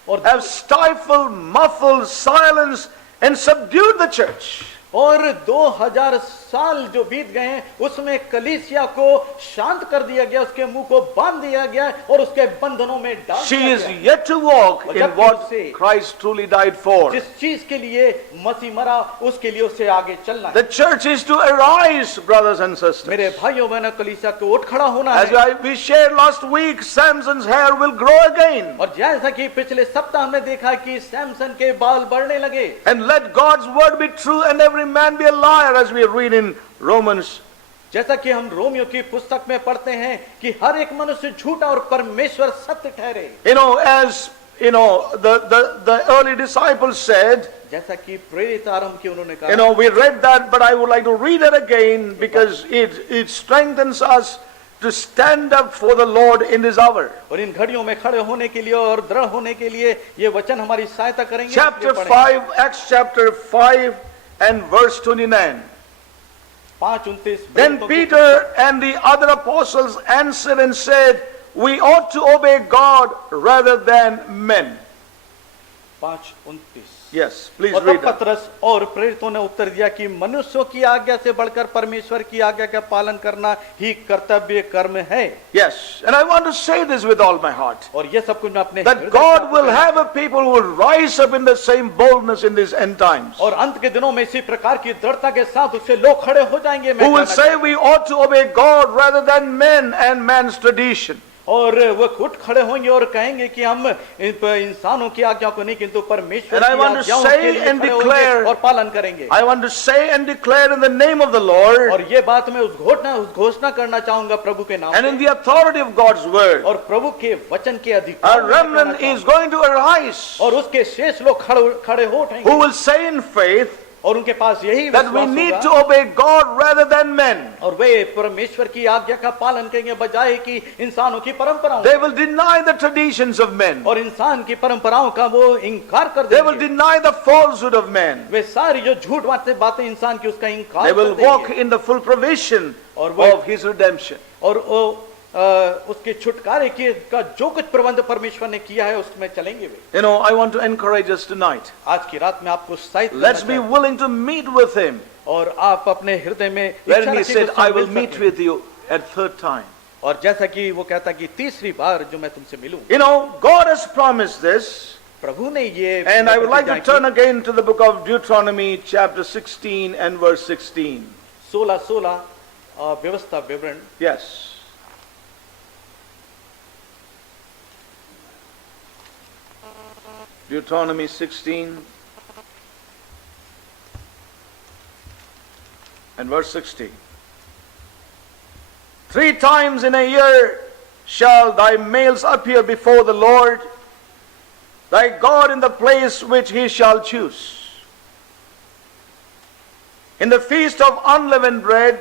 और have stifled, muffled, silenced, and subdued the church. और 2000 साल जो बीत गए हैं उसमें कलीसिया को शांत कर दिया गया, उसके मुंह को बांध दिया गया और उसके बंधनों में डाल She दिया is गया। yet to walk और in जबकि what उसे Christ truly died for. जिस चीज के लिए मसीह मरा उसके लिए उसे आगे चलना है। The church is to arise, brothers and sisters. मेरे भाइयों बहनों, कलीसिया को उठ खड़ा होना As है। we shared last week, Samson's hair will grow again. और जैसा कि पिछले सप्ताह हमने देखा कि सैमसन के बाल बढ़ने लगे। And let God's word be true and every man be a liar, as we read in Romans. जैसा कि हम रोमियो की पुस्तक में पढ़ते हैं कि हर एक मनुष्य झूठा और परमेश्वर सत्य ठहरे। As the early disciples said, जैसा कि प्रेरित आरंभ की उन्होंने कहा, we read that, but I would like to read it again because it strengthens us to stand up for the Lord in this hour. और इन घड़ियों में खड़े होने के लिए और दृढ़ होने के लिए ये वचन हमारी सहायता करेंगे। Chapter 5, Acts chapter 5 and verse 29. 5:29। Then Peter and the other apostles answered and said, we ought to obey God rather than men. 5:29। Yes, please और read तब that. पतरस और प्रेरितों ने उत्तर दिया कि मनुष्यों की आज्ञा से बढ़कर परमेश्वर की आज्ञा का पालन करना ही कर्तव्य कर्म है। Yes, and I want to say this with all my heart. और ये सब कुछ मैं अपने That God will have a people who will rise up in the same boldness in these end times. और अंत के दिनों में इसी प्रकार की दृढ़ता के साथ उससे लोग खड़े हो जाएंगे। Who will say we ought to obey God rather than men and man's tradition. और वो खुद खड़े होंगे और कहेंगे कि हम इंसानों की आज्ञा को नहीं किंतु परमेश्वर And I की want to आज्ञाओं say के लिए and खड़े होंगे declare- और पालन करेंगे। I want to say and declare in the name of the Lord और ये बात मैं उस घोषणा करना चाहूंगा प्रभु के नाम and से in the authority of God's word. और प्रभु के वचन के अधिकार A में करना remnant is चाहूंगा। going to arise और उसके शेष लोग खड़े हो उठेंगे who will say in faith और उनके पास यही that we विश्वास need होगा to obey God rather than men. और वे परमेश्वर की आज्ञा का पालन करेंगे बजाय कि इंसानों की परंपराओं They will deny the traditions of men. और इंसान की परंपराओं का वो इंकार कर They will देंगे। deny the falsehood of men. वे सारी जो झूठ बातें इंसान की उसका इंकार They कर will walk देंगे in the full provision और वो- of His redemption. और वो उसके छुटकारे की का जो कुछ प्रबंध परमेश्वर ने किया है उसमें चलेंगे वे। You know, I want to encourage us tonight. आज की रात में आपको उत्साहित करना Let's be चाहता हूं। willing to meet with Him और आप अपने हृदय में when इच्छा He रखिए said, कि I उससे will मिल meet सकें। with you at third time. और जैसा कि वो कहता कि तीसरी बार जो मैं तुमसे मिलूं, You know, God has promised this. प्रभु ने ये And I would like to प्रतिज्ञा turn again to the book of Deuteronomy, chapter 16 and verse 16. 16 व्यवस्था विवरण Yes. Deuteronomy 16 and verse 16. 3 times in a year shall thy males appear before the Lord thy God in the place which he shall choose. In the feast of unleavened bread,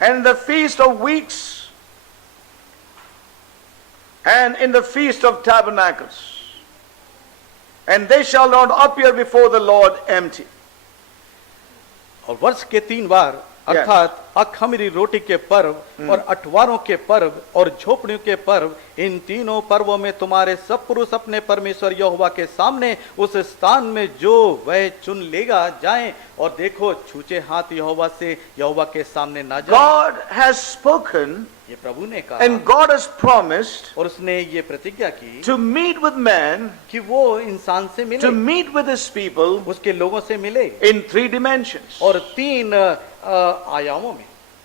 and in the feast of weeks, and in the feast of tabernacles. And they shall not appear before the Lord empty. और वर्ष के 3 बार अर्थात अखमीरी रोटी के पर्व और अठवारों के पर्व और झोपड़ियों के पर्व, इन तीनों पर्वों में तुम्हारे सब पुरुष अपने परमेश्वर यहोवा के सामने उस स्थान में जो वह चुन लेगा जाएं, और देखो छूचे हाथ यहोवा के सामने ना जाए। God has spoken ये प्रभु ने कहा and God has promised और उसने ये प्रतिज्ञा की to meet with man, कि वो इंसान से to मिले, meet with his people उसके लोगों से मिले in 3 dimensions. और 3 आयामों में।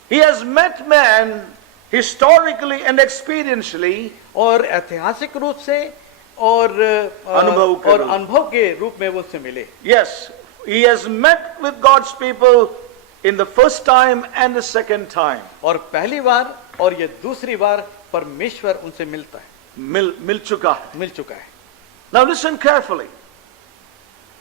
He has met man historically and experientially और ऐतिहासिक रूप से और अनुभव के रूप में वो उससे मिले। Yes, he has met with God's people in the first time and the second time. और पहली बार और ये दूसरी बार परमेश्वर उनसे मिलता है, मिल चुका है. मिल चुका है। Now listen carefully.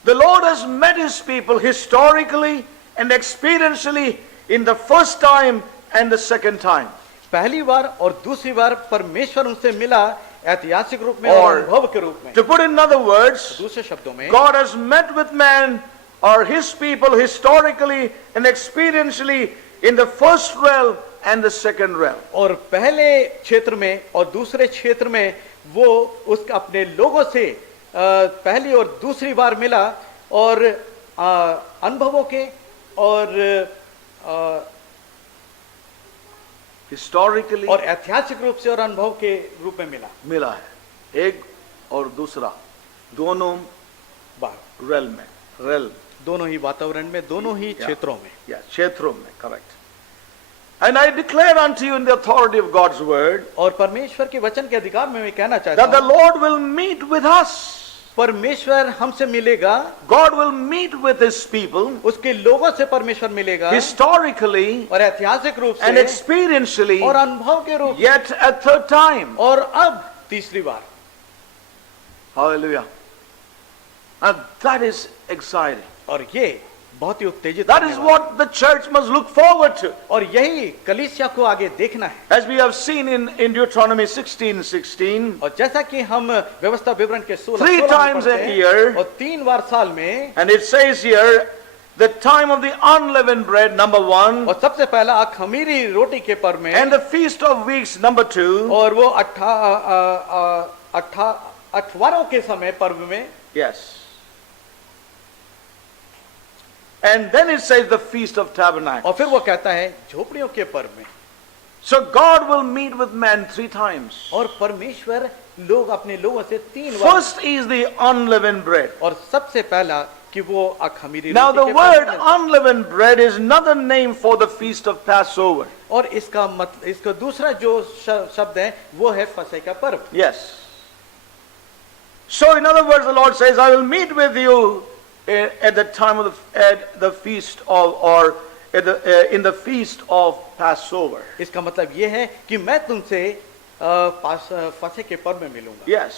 The Lord has met his people historically and experientially in the first time and the second time. पहली बार और दूसरी बार परमेश्वर उनसे मिला ऐतिहासिक रूप में और अनुभव के रूप में। To put in other words, दूसरे शब्दों में God has met with man or his people historically and experientially in the first realm and the second realm. और पहले क्षेत्र में और दूसरे क्षेत्र में वो उसके अपने लोगों से पहली और दूसरी बार मिला और अनुभवों के और Historically और ऐतिहासिक रूप से और अनुभव के रूप में मिला है, एक और दूसरा दोनों बार realm दोनों ही वातावरण में, दोनों ही क्षेत्रों में। क्षेत्रों में, correct. And I declare unto you in the authority of God's word और परमेश्वर के वचन के अधिकार में मैं कहना चाहता that the हूँ, Lord will meet with us. परमेश्वर हमसे मिलेगा, God will meet with his people उसके लोगों से परमेश्वर मिलेगा historically और ऐतिहासिक रूप and से experientially, और अनुभव के रूप yet a third time. और अब तीसरी बार। Hallelujah. And that is exciting. और ये बहुत ही उत्तेजित That करने is वाला what the church must look forward to. है। और यही कलीसिया को आगे देखना है। As we have seen in Deuteronomy 16:16, और जैसा कि हम व्यवस्था विवरण के 16 3 में times पढ़ते a हैं, year, और 3 बार साल में, and it says here, the time of the unleavened bread, number 1, और सबसे पहला खमीरी रोटी के पर्व में, and the feast of weeks, number 2. और वो 18 के समय पर्व में, Yes. And then it says the feast of tabernacles. और फिर वो कहता है झोपड़ियों के पर्व में। So God will meet with man 3 times. और परमेश्वर लोग अपने लोगों से 3 बार, First is the unleavened bread. और सबसे पहला कि वो अखमीरी Now रोटी the के word पर्व में। unleavened bread is another name for the feast of Passover. और इसका मतलब इसका दूसरा जो शब्द है वो है फसह का पर्व। Yes. So in other words, the Lord says, I will meet with you at the time of at the feast of, or at the, in the feast of Passover. इसका मतलब ये है कि मैं तुमसे फसह के पर्व में मिलूंगा। Yes.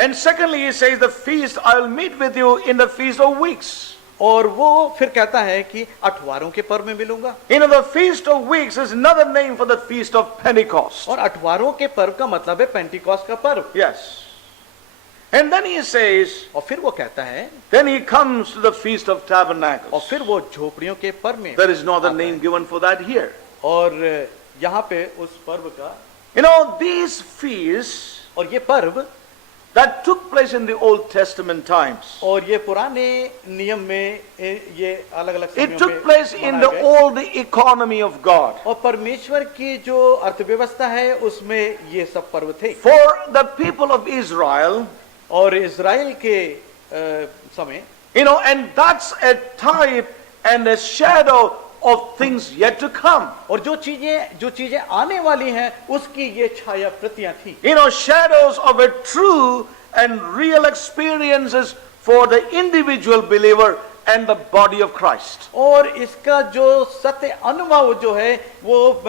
And secondly, he says, the feast, I will meet with you in the feast of weeks. और वो फिर कहता है कि अठवारों के पर्व में मिलूंगा। You know, the feast of weeks is another name for the feast of Pentecost. और अठवारों के पर्व का मतलब है पेंटिकॉस्ट का पर्व। Yes. And then he says, और फिर वो कहता है, then he comes to the feast of और tabernacles. फिर वो झोपड़ियों के पर्व में There is no other आता name है। given for that here. और यहाँ पे उस पर्व का, You know, these feasts और ये पर्व that took place in the Old Testament times, और ये पुराने नियम में ये अलग अलग it took place in the गए। old economy of God. और परमेश्वर की जो अर्थव्यवस्था है उसमें ये सब पर्व थे। For the people of Israel, और इज़राइल के समय, you know, and that's a type and a shadow of things yet to come. और जो चीजें आने वाली हैं उसकी ये छाया प्रतियां थी। You know, shadows of a true and real experiences for the individual believer and the body of Christ. और इसका जो सत्य अनुभव जो है वो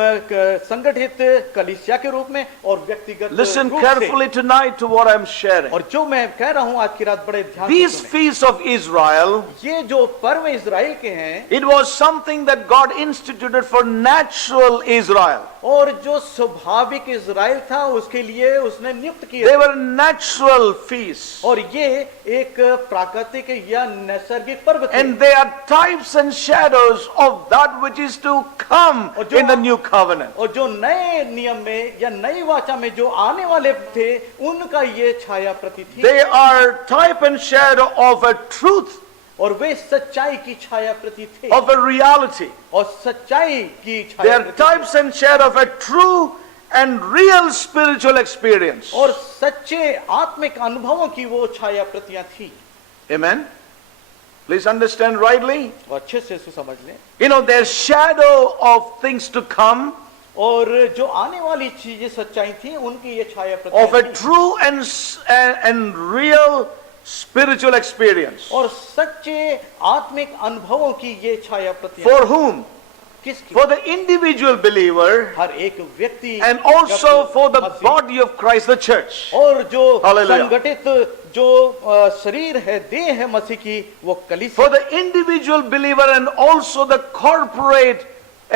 संगठित कलीसिया के रूप में और व्यक्तिगत Listen रूप carefully से। tonight to what I'm sharing. और जो मैं कह रहा हूं आज की रात बड़े ध्यान से These सुनें। feasts of Israel, ये जो पर्व इज़राइल के हैं it was something that God instituted for natural Israel. और जो स्वाभाविक इज़राइल था उसके लिए उसने नियुक्त किए They थे। were natural feasts. और ये एक प्राकृतिक या नैसर्गिक पर्व थे। And they are types and shadows of that which is to come और जो- in the new covenant. और जो नए नियम में या नई वाचा में जो आने वाले थे उनका ये छाया प्रति थी। They are type and shadow of a truth, और वे सच्चाई की छाया प्रति थे of a reality. और सच्चाई की They छाया are प्रति types and shadow of a true and real spiritual experience. और सच्चे आत्मिक अनुभवों की वो छाया प्रतियां थी। Amen. Please understand rightly. और अच्छे से इसको समझ लें। You know, they're shadow of things to come, और जो आने वाली चीजें सच्चाई थी उनकी ये छाया of प्रतियां a थी। true and real spiritual experience. और सच्चे आत्मिक अनुभवों की ये छाया प्रतियां For whom? किसकी? For the individual believer हर एक व्यक्ति and also for the Masih- body of Christ, the church. और जो Hallelujah. संगठित जो शरीर है देह है मसीह की वो कलीसिया For the individual believer and also the corporate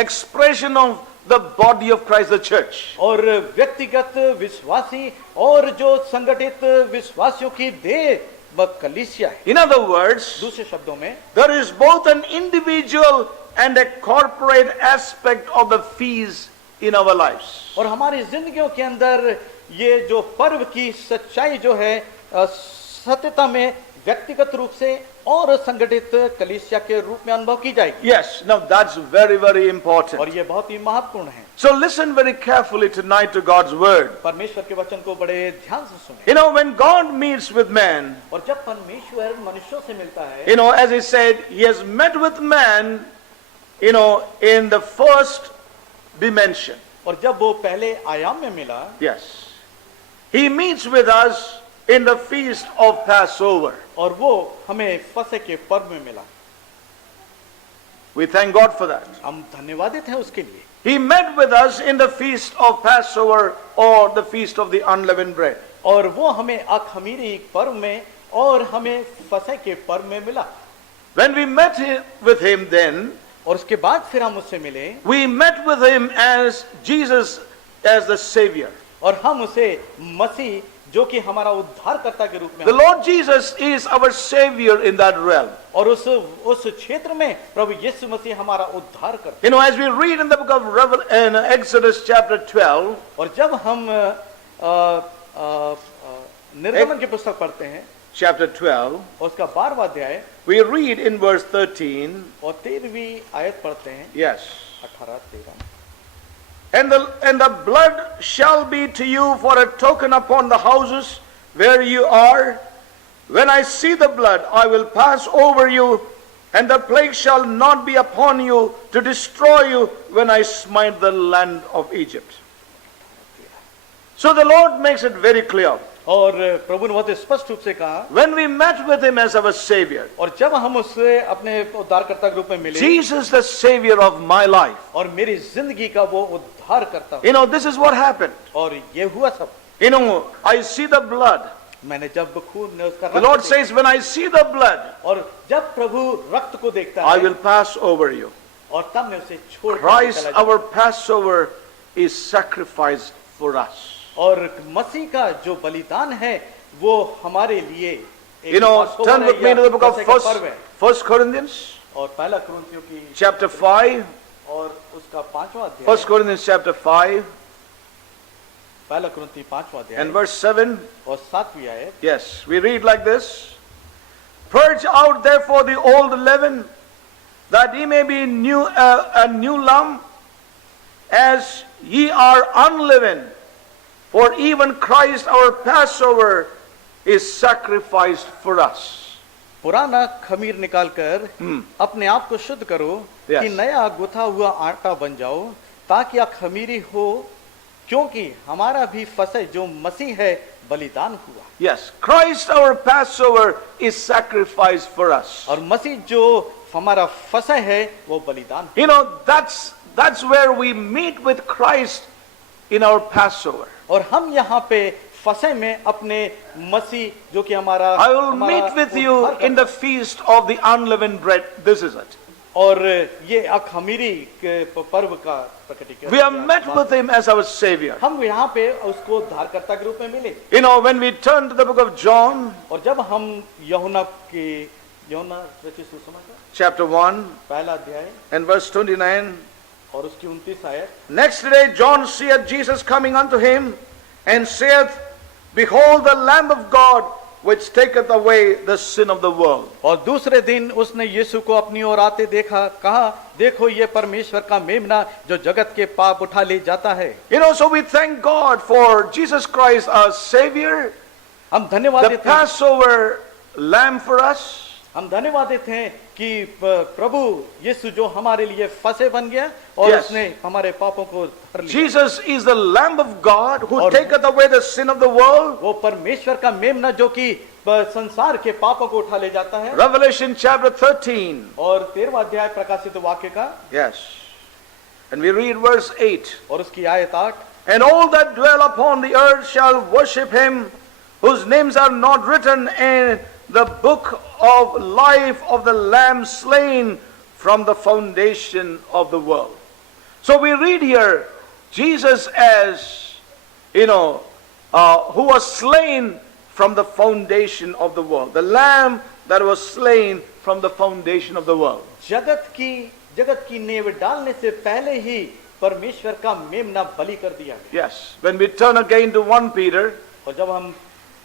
expression of the body of Christ, the church. और व्यक्तिगत विश्वासी और जो संगठित विश्वासियों की देह व कलीसिया है। In other words, दूसरे शब्दों में there is both an individual and a corporate aspect of the feast in our lives. और हमारी जिंदगियों के अंदर ये जो पर्व की सच्चाई जो है सत्यता में व्यक्तिगत रूप से और संगठित कलीसिया के रूप में अनुभव की जाएगी। Yes, now that's very, very important. और ये बहुत ही महत्वपूर्ण है। So listen very carefully tonight to God's word. परमेश्वर के वचन को बड़े ध्यान से सुने। You know, when God meets with man, और जब परमेश्वर मनुष्यों से मिलता है, you know, as he said, he has met with man, you know, in the first dimension. और जब वो पहले आयाम में मिला, Yes. He meets with us in the feast of Passover. और वो हमें फसह के पर्व में मिला। We thank God for that. हम धन्यवादित हैं उसके लिए। He met with us in the feast of Passover or the feast of the unleavened bread. और वो हमें अखमीरी पर्व में और हमें फसह के पर्व में मिला। When we met with him then, और उसके बाद फिर हम उससे मिले we met with him as Jesus as the Savior. और हम उसे मसीह जो कि हमारा उद्धारकर्ता के रूप में The Lord Jesus is our Savior in that realm. और उस क्षेत्र में प्रभु यीशु मसीह हमारा उद्धार करता। You know, as we read in the book of Exodus chapter 12, और जब हम निर्गमन की पुस्तक पढ़ते हैं chapter 12, और उसका 12वां अध्याय we read in verse 13, और 13वीं आयत पढ़ते हैं। yes. 18-13 And the blood shall be to you for a token upon the houses where you are. When I see the blood, I will pass over you, And the plague shall not be upon you to destroy you when I smite the land of Egypt. So the Lord makes it very clear. और प्रभु ने बहुत स्पष्ट रूप से कहा, When we met with him as our Savior, और जब हम उससे अपने उद्धारकर्ता के रूप में मिले, Jesus the Savior of my life. और मेरी जिंदगी का वो उद्धार करता, You know, this is what happened. और ये हुआ सब। You know, I see the blood. मैंने जब खून उसका The रक्त Lord देखा, says, when I see the blood, और जब प्रभु रक्त को देखता I है, will pass over you. और तब मैं उसे छोड़ कर Christ, चला जाऊं। our Passover, is sacrificed for us. और मसीह का जो बलिदान है वो हमारे लिए एक You know, पासोवर turn है with me या to the book of फसह का पर्व है। First Corinthians, और पहला कुरिन्थियों की chapter 5. और उसका 5वां अध्याय, First Corinthians chapter 5 पहला कुरिन्थी 5वां and अध्याय verse 7. और 7वीं आयत। Yes, we read like this. Purge out therefore the old leaven, that ye may be a new lump, as ye are unleavened. For even Christ our Passover is sacrificed for us. पुराना खमीर निकालकर अपने आप को शुद्ध करो Yes. कि नया गुथा हुआ आटा बन जाओ, ताकि आप खमीरी हो, क्योंकि हमारा भी फसह जो मसीह है बलिदान हुआ। Yes, Christ our Passover is sacrificed for us. और मसीह जो हमारा फसह है वो बलिदान। You know, that's where we meet with Christ in our Passover. और हम यहाँ पे फसह में अपने मसीह जो कि हमारा I will meet with you उद्धार in the feast of the unleavened bread. This is it. और ये अखमीरी के पर्व का प्रकटीकरण। We have met with him as our Savior. हम यहाँ पे उसको उद्धारकर्ता के रूप में मिले। You know, when we turn to the book of John, और जब हम यूहन्ना रचित सुसमाचार chapter 1 पहला अध्याय and verse 29. और उसकी 29 आयत। Next day John seeth Jesus coming unto him, and saith, Behold the Lamb of God, which taketh away the sin of the world. और दूसरे दिन उसने यीशु को अपनी ओर आते देखा, कहा, देखो ये परमेश्वर का मेमना जो जगत के पाप उठा ले जाता है। You know, so we thank God for Jesus Christ our Savior, हम धन्यवाद the देते हैं, Passover Lamb for us. हम धन्यवाद देते हैं कि प्रभु यीशु जो हमारे लिए फसह बन गया और Yes. उसने हमारे पापों को धर लिया। Jesus is the Lamb of God who और- taketh away the sin of the world. वो परमेश्वर का मेमना जो कि संसार के पापों को उठा ले जाता है। Revelation chapter 13. और 13वां अध्याय प्रकाशित वाक्य का, Yes. And we read verse 8. और उसकी आयत 8, And all that dwell upon the earth shall worship him, whose names are not written in the book of life of the Lamb slain from the foundation of the world. So we read here Jesus as, you know, who was slain from the foundation of the world. The Lamb that was slain from the foundation of the world. जगत की नींव डालने से पहले ही परमेश्वर का मेमना बलि कर दिया गया। Yes. When we turn again to 1 Peter और जब हम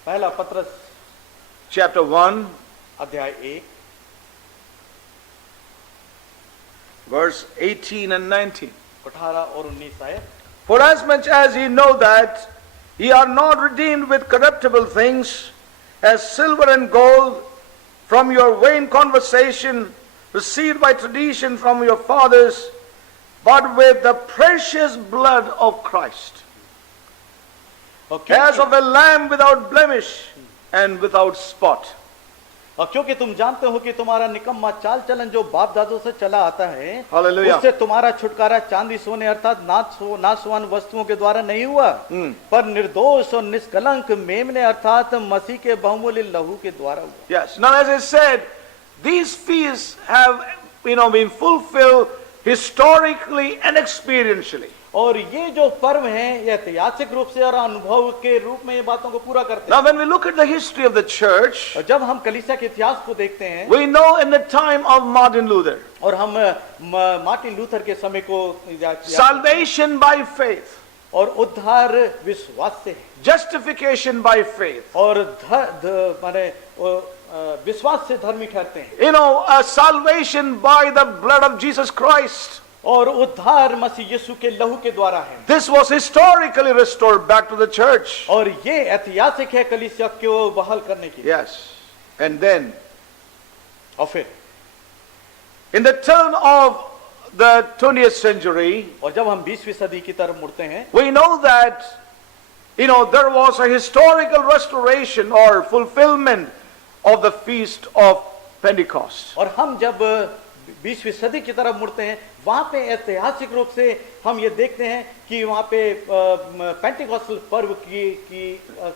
पहला पत्रस chapter 1, अध्याय 1 verse 18 and 19. 18 और 19 आयत, For as much as ye know that ye are not redeemed with corruptible things, as silver and gold, from your vain conversation, received by tradition from your fathers, but with the precious blood of Christ, और as क्योंकि, of a lamb without blemish and without spot. और क्योंकि तुम जानते हो कि तुम्हारा निकम्मा चाल चलन जो बाप दादों से चला आता है, Hallelujah. उससे तुम्हारा छुटकारा चांदी सोने अर्थात नाशवान वस्तुओं के द्वारा नहीं हुआ, पर निर्दोष और निष्कलंक मेमने अर्थात मसीह के बहुमूल्य लहू के द्वारा हुआ। Yes. Now, as I said, these feasts have, been fulfilled historically and experientially. और ये जो पर्व हैं ये ऐतिहासिक रूप से और अनुभव के रूप में ये बातों को पूरा करते Now, हैं। when we look at the history of the church, और जब हम कलीसिया के इतिहास को देखते हैं, we know in the time of Martin Luther, और हम मार्टिन लूथर के समय को salvation by faith, और उद्धार विश्वास से है, justification by faith, और माने विश्वास से धर्मी ठहरते हैं, salvation by the blood of Jesus Christ. और उद्धार मसीह यीशु के लहू के द्वारा है। This was historically restored back to the church. और ये ऐतिहासिक है कलीसिया को बहाल करने के लिए। Yes. And then, और फिर In the turn of the 20th century, और जब हम 20वीं सदी की तरफ मुड़ते हैं, we know that, there was a historical restoration or fulfillment of the feast of Pentecost. और हम जब 20वीं सदी की तरफ मुड़ते हैं, वहां पे ऐतिहासिक रूप से हम ये देखते हैं कि वहां पे पेंटिकॉस्टल पर्व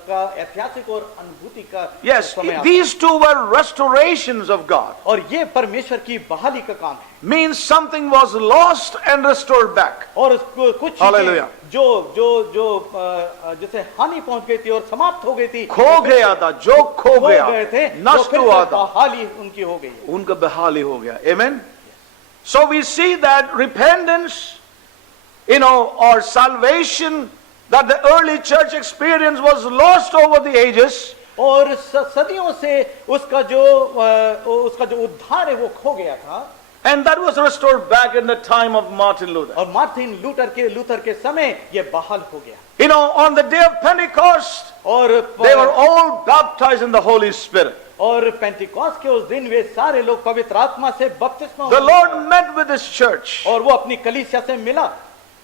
का ऐतिहासिक और अनुभूति का Yes, समय आता है। these two were restorations of God. और ये परमेश्वर की बहाली का काम है। Means something was lost and restored back. और कुछ Hallelujah. चीजें जो जैसे हानि पहुंच गई थी और समाप्त हो गई थी, खो गया था, जो खो खो गया, गए थे, नष्ट जो फिर हुआ से था, बहाली उनकी हो गई है। उनका बहाली हो गया. Amen. So we see that repentance, or salvation that the early church experience was lost over the ages. और सदियों से उसका जो उद्धार है वो खो गया था, And that was restored back in the time of Martin Luther. और मार्टिन लूथर के समय ये बहाल हो गया। On the day of Pentecost, और they were all baptized in the Holy Spirit. और पेंटिकॉस्ट के उस दिन वे सारे लोग पवित्र आत्मा से बपतिस्मा The हुए। Lord met with His church और वो अपनी कलीसिया से मिला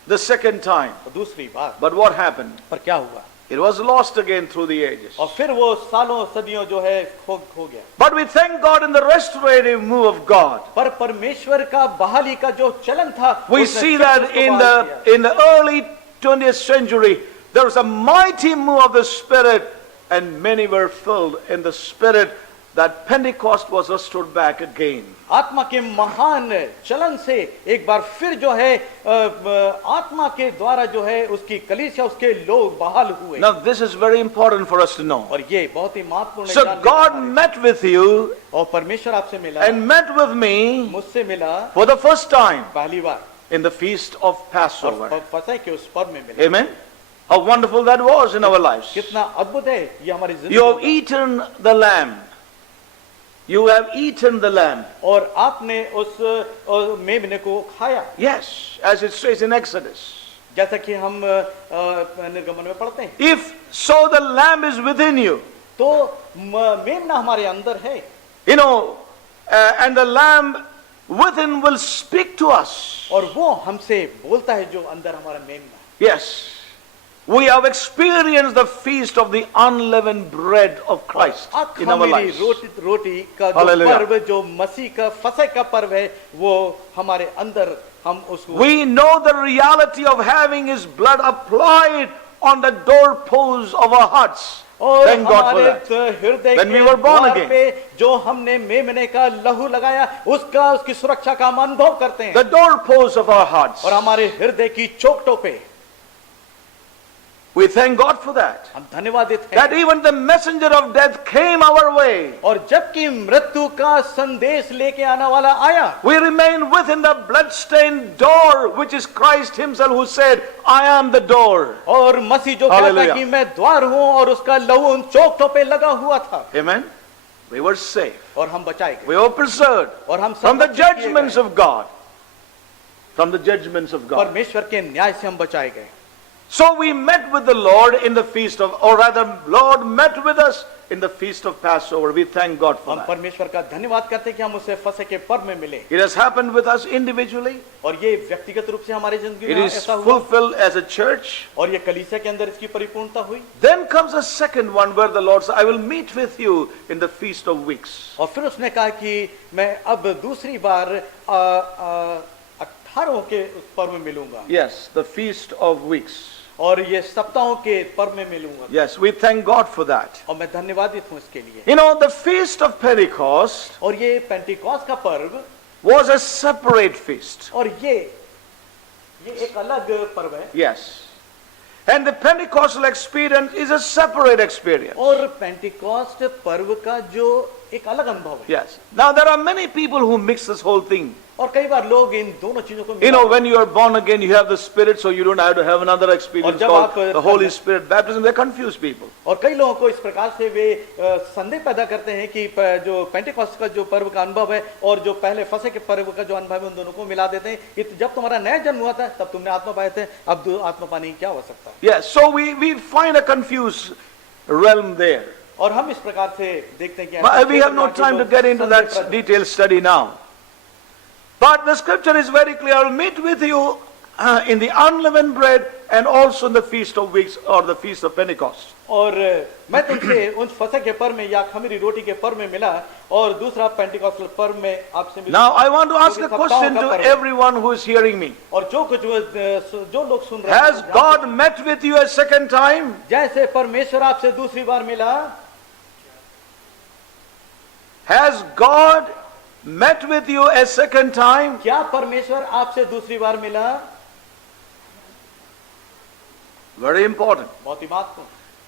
the second time. दूसरी बार। But what happened? पर क्या हुआ? It was lost again through the ages. और फिर वो सालों सदियों जो है खो गया। But we thank God in the restorative move of God. पर परमेश्वर का बहाली का जो चलन था, We उसने see फिर that उसको in बहाल किया। the early 20th century, there was a mighty move of the Spirit, and many were filled in the Spirit. That Pentecost was restored back again. आत्मा के महान चलन से एक बार फिर जो है आत्मा के द्वारा जो है उसकी कलीसिया, उसके लोग बहाल हुए। Now this is very important for us to know. और ये बहुत ही महत्वपूर्ण है So जानने God हमारे। met with you और परमेश्वर आपसे मिला and met with me मुझसे मिला for the first time पहली बार in the feast of Passover. और फसह के उस पर्व में मिला। Amen. How wonderful that was in our lives. कितना अद्भुत है ये हमारी जिंदगी You have का। eaten the lamb. You have eaten the lamb. और आपने उस मेमने को खाया, Yes, as it says in Exodus. जैसा कि हम निर्गमन में पढ़ते हैं। If so, the lamb is within you. तो मेमना हमारे अंदर है, And the lamb within will speak to us. और वो हमसे बोलता है जो अंदर हमारा मेमना। Yes. We have experienced the feast of the unleavened bread of Christ in our lives. रोटी का जो Hallelujah. पर्व, जो मसीह का फसह का पर्व है, वो हमारे अंदर हम उसको We know the reality of having His blood applied on the doorposts of our hearts. और Thank God for हमारे that. हृदय When we के were born द्वार again. पे जो हमने मेमने का लहू लगाया, उसकी सुरक्षा का हम अनुभव करते हैं। The doorposts of our hearts. और हमारे हृदय की चोखटों पे We thank God for that. हम धन्यवादित हैं। That even the messenger of death came our way. और जबकि मृत्यु का संदेश लेके आने वाला आया, We remain within the bloodstained door, which is Christ Himself who said, I am the door. और मसीह जो कहता Hallelujah. कि मैं द्वार हूं, और उसका लहू उन चोखटों पे लगा हुआ था। Amen. We were safe. और हम बचाए गए, We were preserved और हम from the संरक्षित किए judgments गए। of God. From the judgments of God. परमेश्वर के न्याय से हम बचाए गए। So we met with the Lord in the feast of, or rather, Lord met with us in the feast of Passover. We thank God for हम that. परमेश्वर का धन्यवाद करते हैं कि हम उससे फसह के पर्व में मिले, It has happened with us individually. और ये व्यक्तिगत रूप से हमारी जिंदगी It में is ऐसा हुआ, fulfilled as a church. और ये कलीसिया के अंदर इसकी परिपूर्णता हुई। Then comes a second one where the Lord said, I will meet with you in the feast of weeks. और फिर उसने कहा कि मैं अब दूसरी बार 18 के उस पर्व में मिलूंगा, Yes, the feast of weeks. और ये सप्ताहों के पर्व में मिलूंगा। Yes, we thank God for that. और मैं धन्यवादित हूं इसके लिए। The feast of Pentecost और ये पेंटिकॉस्ट का पर्व, was a separate feast. और ये एक अलग पर्व है। Yes. And the Pentecostal experience is a separate experience. और पेंटिकॉस्ट पर्व का जो एक अलग अनुभव है। Yes. Now there are many people who mix this whole thing. और कई बार लोग इन दोनों चीजों को When you are born again, you have the Spirit, so you don't have to have another experience जब called आप the Holy Spirit baptism. They confuse people. और कई लोगों को इस प्रकार से वे संदेह पैदा करते हैं कि जो पेंटिकॉस्ट का जो पर्व का अनुभव है और जो पहले फसह के पर्व का जो अनुभव है, उन दोनों को मिला देते हैं कि जब तुम्हारा नया जन्म हुआ था तब तुमने आत्मा पाए थे, अब आत्मा पाने क्या हो सकता है। Yes. So we find a confused realm there. और हम इस प्रकार से देखते हैं कि But we have no time to get into that detailed study now. But the scripture is very clear. I will meet with you in the unleavened bread and also in the feast of weeks or the feast of Pentecost. और मैं तुमसे उन फसह के पर्व में या खमीरी रोटी के पर्व में मिला और दूसरा पेंटिकॉस्टल पर्व में आपसे मिला। Now I want to ask जो a कि question सप्ताहों to का पर्व है। everyone who is hearing me. और जो लोग सुन रहे Has हैं, God met with you a second time? जैसे परमेश्वर आपसे दूसरी बार मिला, Has God met with you a second time? क्या परमेश्वर आपसे दूसरी बार मिला? Very important. बहुत ही महत्वपूर्ण।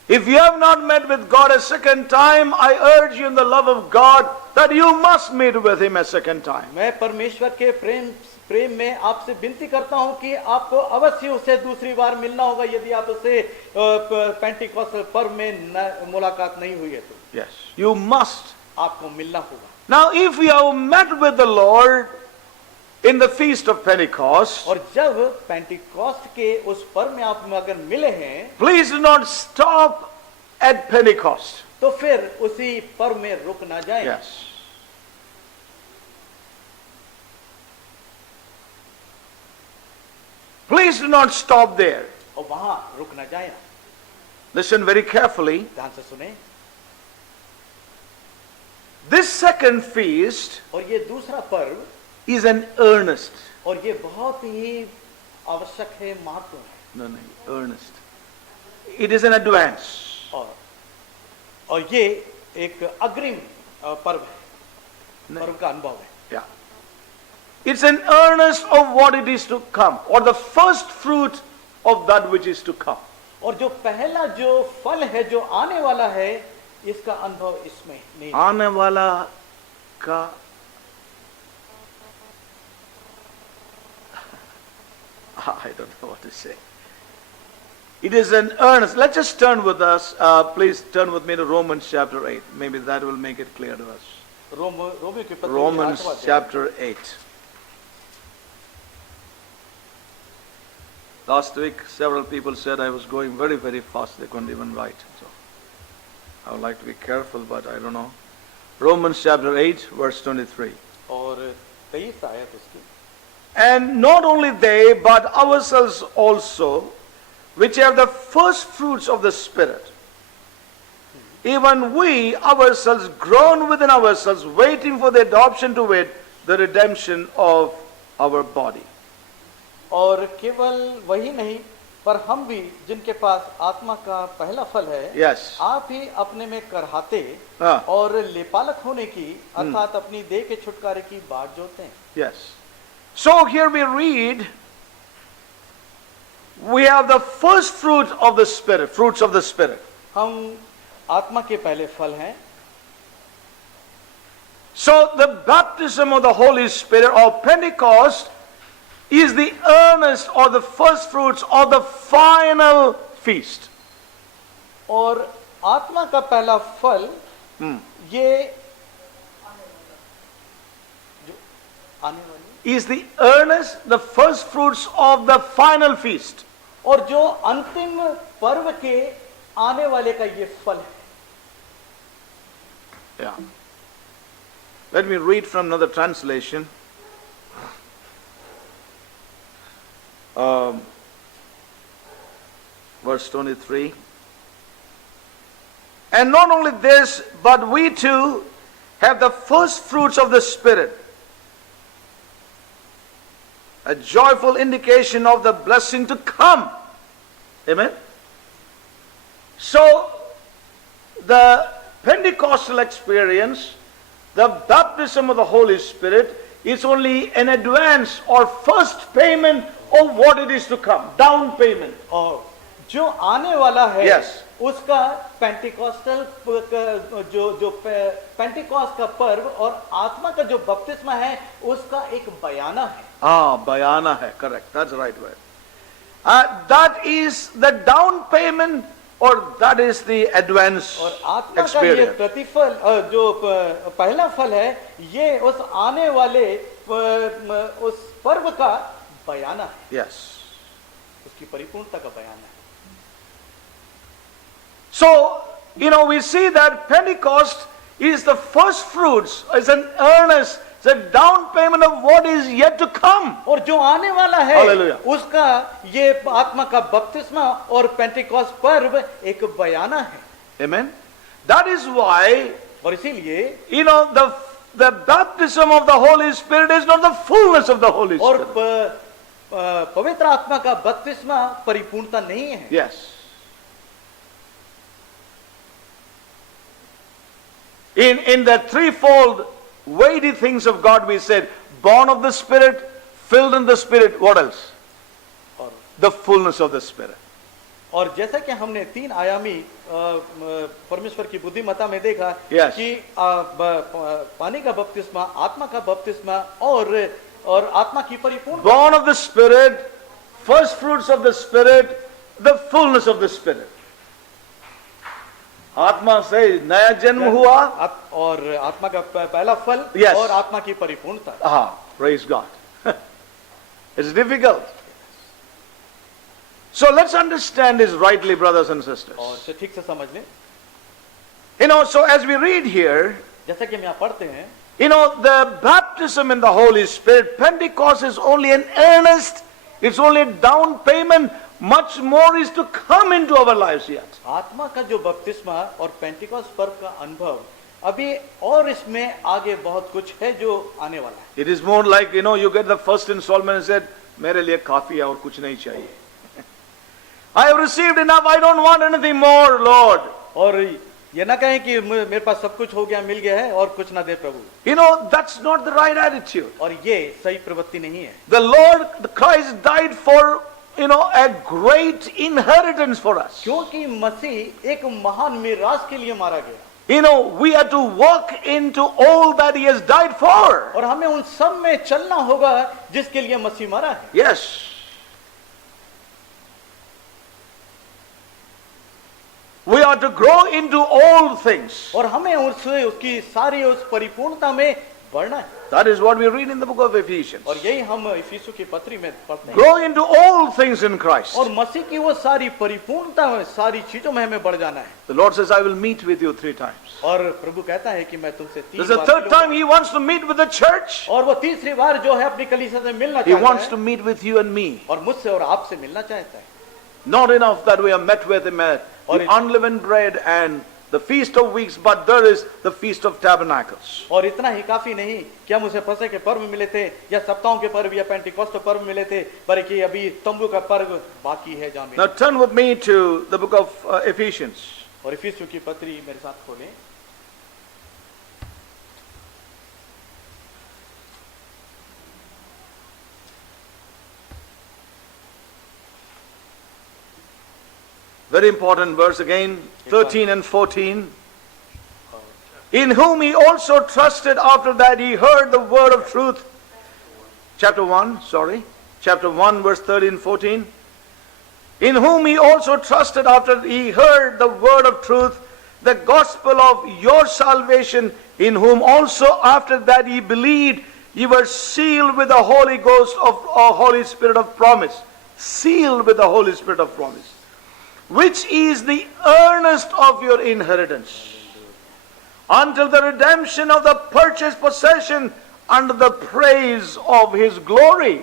If you have not met with God a second time, I urge you in the love of God that you must meet with Him a second time. मैं परमेश्वर के प्रेम में आपसे विनती करता हूं कि आपको अवश्य उससे दूसरी बार मिलना होगा यदि आप उससे पेंटिकॉस्टल पर्व में मुलाकात नहीं हुई है तो। Yes, you must. आपको मिलना होगा। Now, if you have met with the Lord in the feast of Pentecost, और जब पेंटिकॉस्ट के उस पर्व में आप अगर मिले हैं, please do not stop at Pentecost. तो फिर उसी पर्व में रुक ना जाएं। Yes. Please do not stop there. और वहां रुक ना जाएं। Listen very carefully. ध्यान से सुने। This second feast और ये दूसरा पर्व is an earnest. और ये बहुत ही आवश्यक है, महत्वपूर्ण है। No, earnest. It is an advance. और ये एक अग्रिम पर्व है, पर्व का अनुभव है। Yeah. It's an earnest of what it is to come, or the first fruit of that which is to come. और जो पहला जो फल है जो आने वाला है, इसका अनुभव इसमें नहीं। आने वाला का I don't know what to say. It is an earnest. Let's just turn with us. Please turn with me to Romans chapter 8. Maybe that will make it clear to us. Romeo की पत्री Romans 8वां अध्याय। chapter 8. Last week, several people said I was going very, very fast. They couldn't even write. So I would like to be careful, but I don't know. Romans chapter 8, verse 23. और 23 आयत उसकी। And not only they, but ourselves also, which have the first fruits of the Spirit, even we ourselves groan within ourselves, waiting for the adoption to wit, the redemption of our body. और केवल वही नहीं, पर हम भी जिनके पास आत्मा का पहला फल है, Yes. आप ही अपने में करहाते हाँ. और लेपालक होने की अर्थात अपनी देह के छुटकारे की बाट जोते हैं। Yes. So here we read, we have the first fruit of the Spirit, fruits of the Spirit. हम आत्मा के पहले फल हैं। So the baptism of the Holy Spirit or Pentecost is the earnest or the first fruits of the final feast. और आत्मा का पहला फल ये जो आने वाली Is the earnest, the first fruits of the final feast. और जो अंतिम पर्व के आने वाले का ये फल है। Yeah. Let me read from another translation. Verse 23. And not only this, but we too have the first fruits of the Spirit, a joyful indication of the blessing to come. Amen? So, the Pentecostal experience, the baptism of the Holy Spirit, is only an advance or first payment of what it is to come, down payment. और जो आने वाला है, Yes. उसका Pentecostal जो Pentecost का पर्व और आत्मा का जो बपतिस्मा है, उसका एक बयाना है। Bayana hai, correct. That's the right word. That is the down payment or that is the advance और आत्मा का ये experience. प्रतिफल जो पहला फल है, ये उस आने वाले उस पर्व का बयाना है, Yes. उसकी परिपूर्णता का बयाना है। So, we see that Pentecost is the first fruits, is an earnest It's a down payment of what is yet to come. और जो आने वाला है Hallelujah. उसका ये आत्मा का बपतिस्मा और पेंटिकॉस्ट पर्व एक बयाना है। Amen. That is why, और इसीलिए you know, the baptism of the Holy Spirit is not the fullness of the Holy और Spirit. पवित्र आत्मा का बपतिस्मा परिपूर्णता नहीं है। Yes. In the threefold weighty things of God, we said, born of the Spirit, filled in the Spirit, what else? और The fullness of the Spirit. और जैसा कि हमने तीन आयामी परमेश्वर की बुद्धिमत्ता में देखा Yes. कि पानी का बपतिस्मा, आत्मा का बपतिस्मा और आत्मा की परिपूर्णता। Born of the Spirit, first fruits of the Spirit, the fullness of the Spirit. आत्मा से नया जन्म हुआ। और आत्मा का पहला फल। Yes. और आत्मा की परिपूर्णता। Praise God. It's difficult. So let's understand this rightly, brothers and sisters. और इसे ठीक से समझ लें। You know, so as we read here, जैसा कि हम यहाँ पढ़ते हैं, you know, the baptism in the Holy Spirit, Pentecost is only an earnest, it's only a down payment, much more is to come into our lives yet. आत्मा का जो बपतिस्मा और पेंटिकॉस्ट पर्व का अनुभव अभी और इसमें आगे बहुत कुछ है जो आने वाला है। It is more like, you know, you get the first installment and said, मेरे लिए काफी है और कुछ नहीं चाहिए. I have received enough, I don't want anything more, Lord. और ये ना कहें कि मेरे पास सब कुछ हो गया, मिल गया है और कुछ ना दे प्रभु। You know, that's not the right attitude. और ये सही प्रवृत्ति नहीं है। The Lord, Christ died for, you know, a great inheritance for us. क्योंकि मसीह एक महान मिरास के लिए मारा गया। You know, we have to walk into all that He has died for. और हमें उन सब में चलना होगा जिसके लिए मसीह मरा है। Yes. We are to grow into all things. और हमें उसकी सारी उस परिपूर्णता में बढ़ना है। That is what we read in the book of Ephesians. और यही हम इफिसियों की पत्री में पढ़ते हैं। Grow into all things in Christ. और मसीह की वो सारी परिपूर्णता में सारी चीजों में हमें बढ़ जाना है। The Lord says, I will meet with you 3 times. और प्रभु कहता है कि मैं तुमसे This is 3 the bar 3rd मिलूंगा। time He wants to meet with the church. और वो तीसरी बार जो है अपनी कलीसिया से मिलना He चाहता wants है। to meet with you and me. और मुझसे और आपसे मिलना चाहता है। Not enough that we are met with Him at the unleavened bread and the feast of weeks, but there is the feast of tabernacles. और इतना ही काफी नहीं कि हम उसे फसह के पर्व मिले थे या सप्ताहों के पर्व या पेंटिकॉस्ट पर्व मिले थे, बल्कि अभी तंबू का पर्व बाकी है जहाँ Now turn with me to the book of Ephesians. और इफिसियों की पत्री मेरे साथ खोलें। Very important verse again, 13 and 14. In whom He also trusted after that He heard the word of truth. Chapter 1, verse 13 and 14. In whom He also trusted after He heard the word of truth, the gospel of your salvation, in whom also after that He believed, ye were sealed with the Holy Ghost of Holy Spirit of promise. Sealed with the Holy Spirit of promise. Which is the earnest of your inheritance, until the redemption of the purchased possession under the praise of His glory.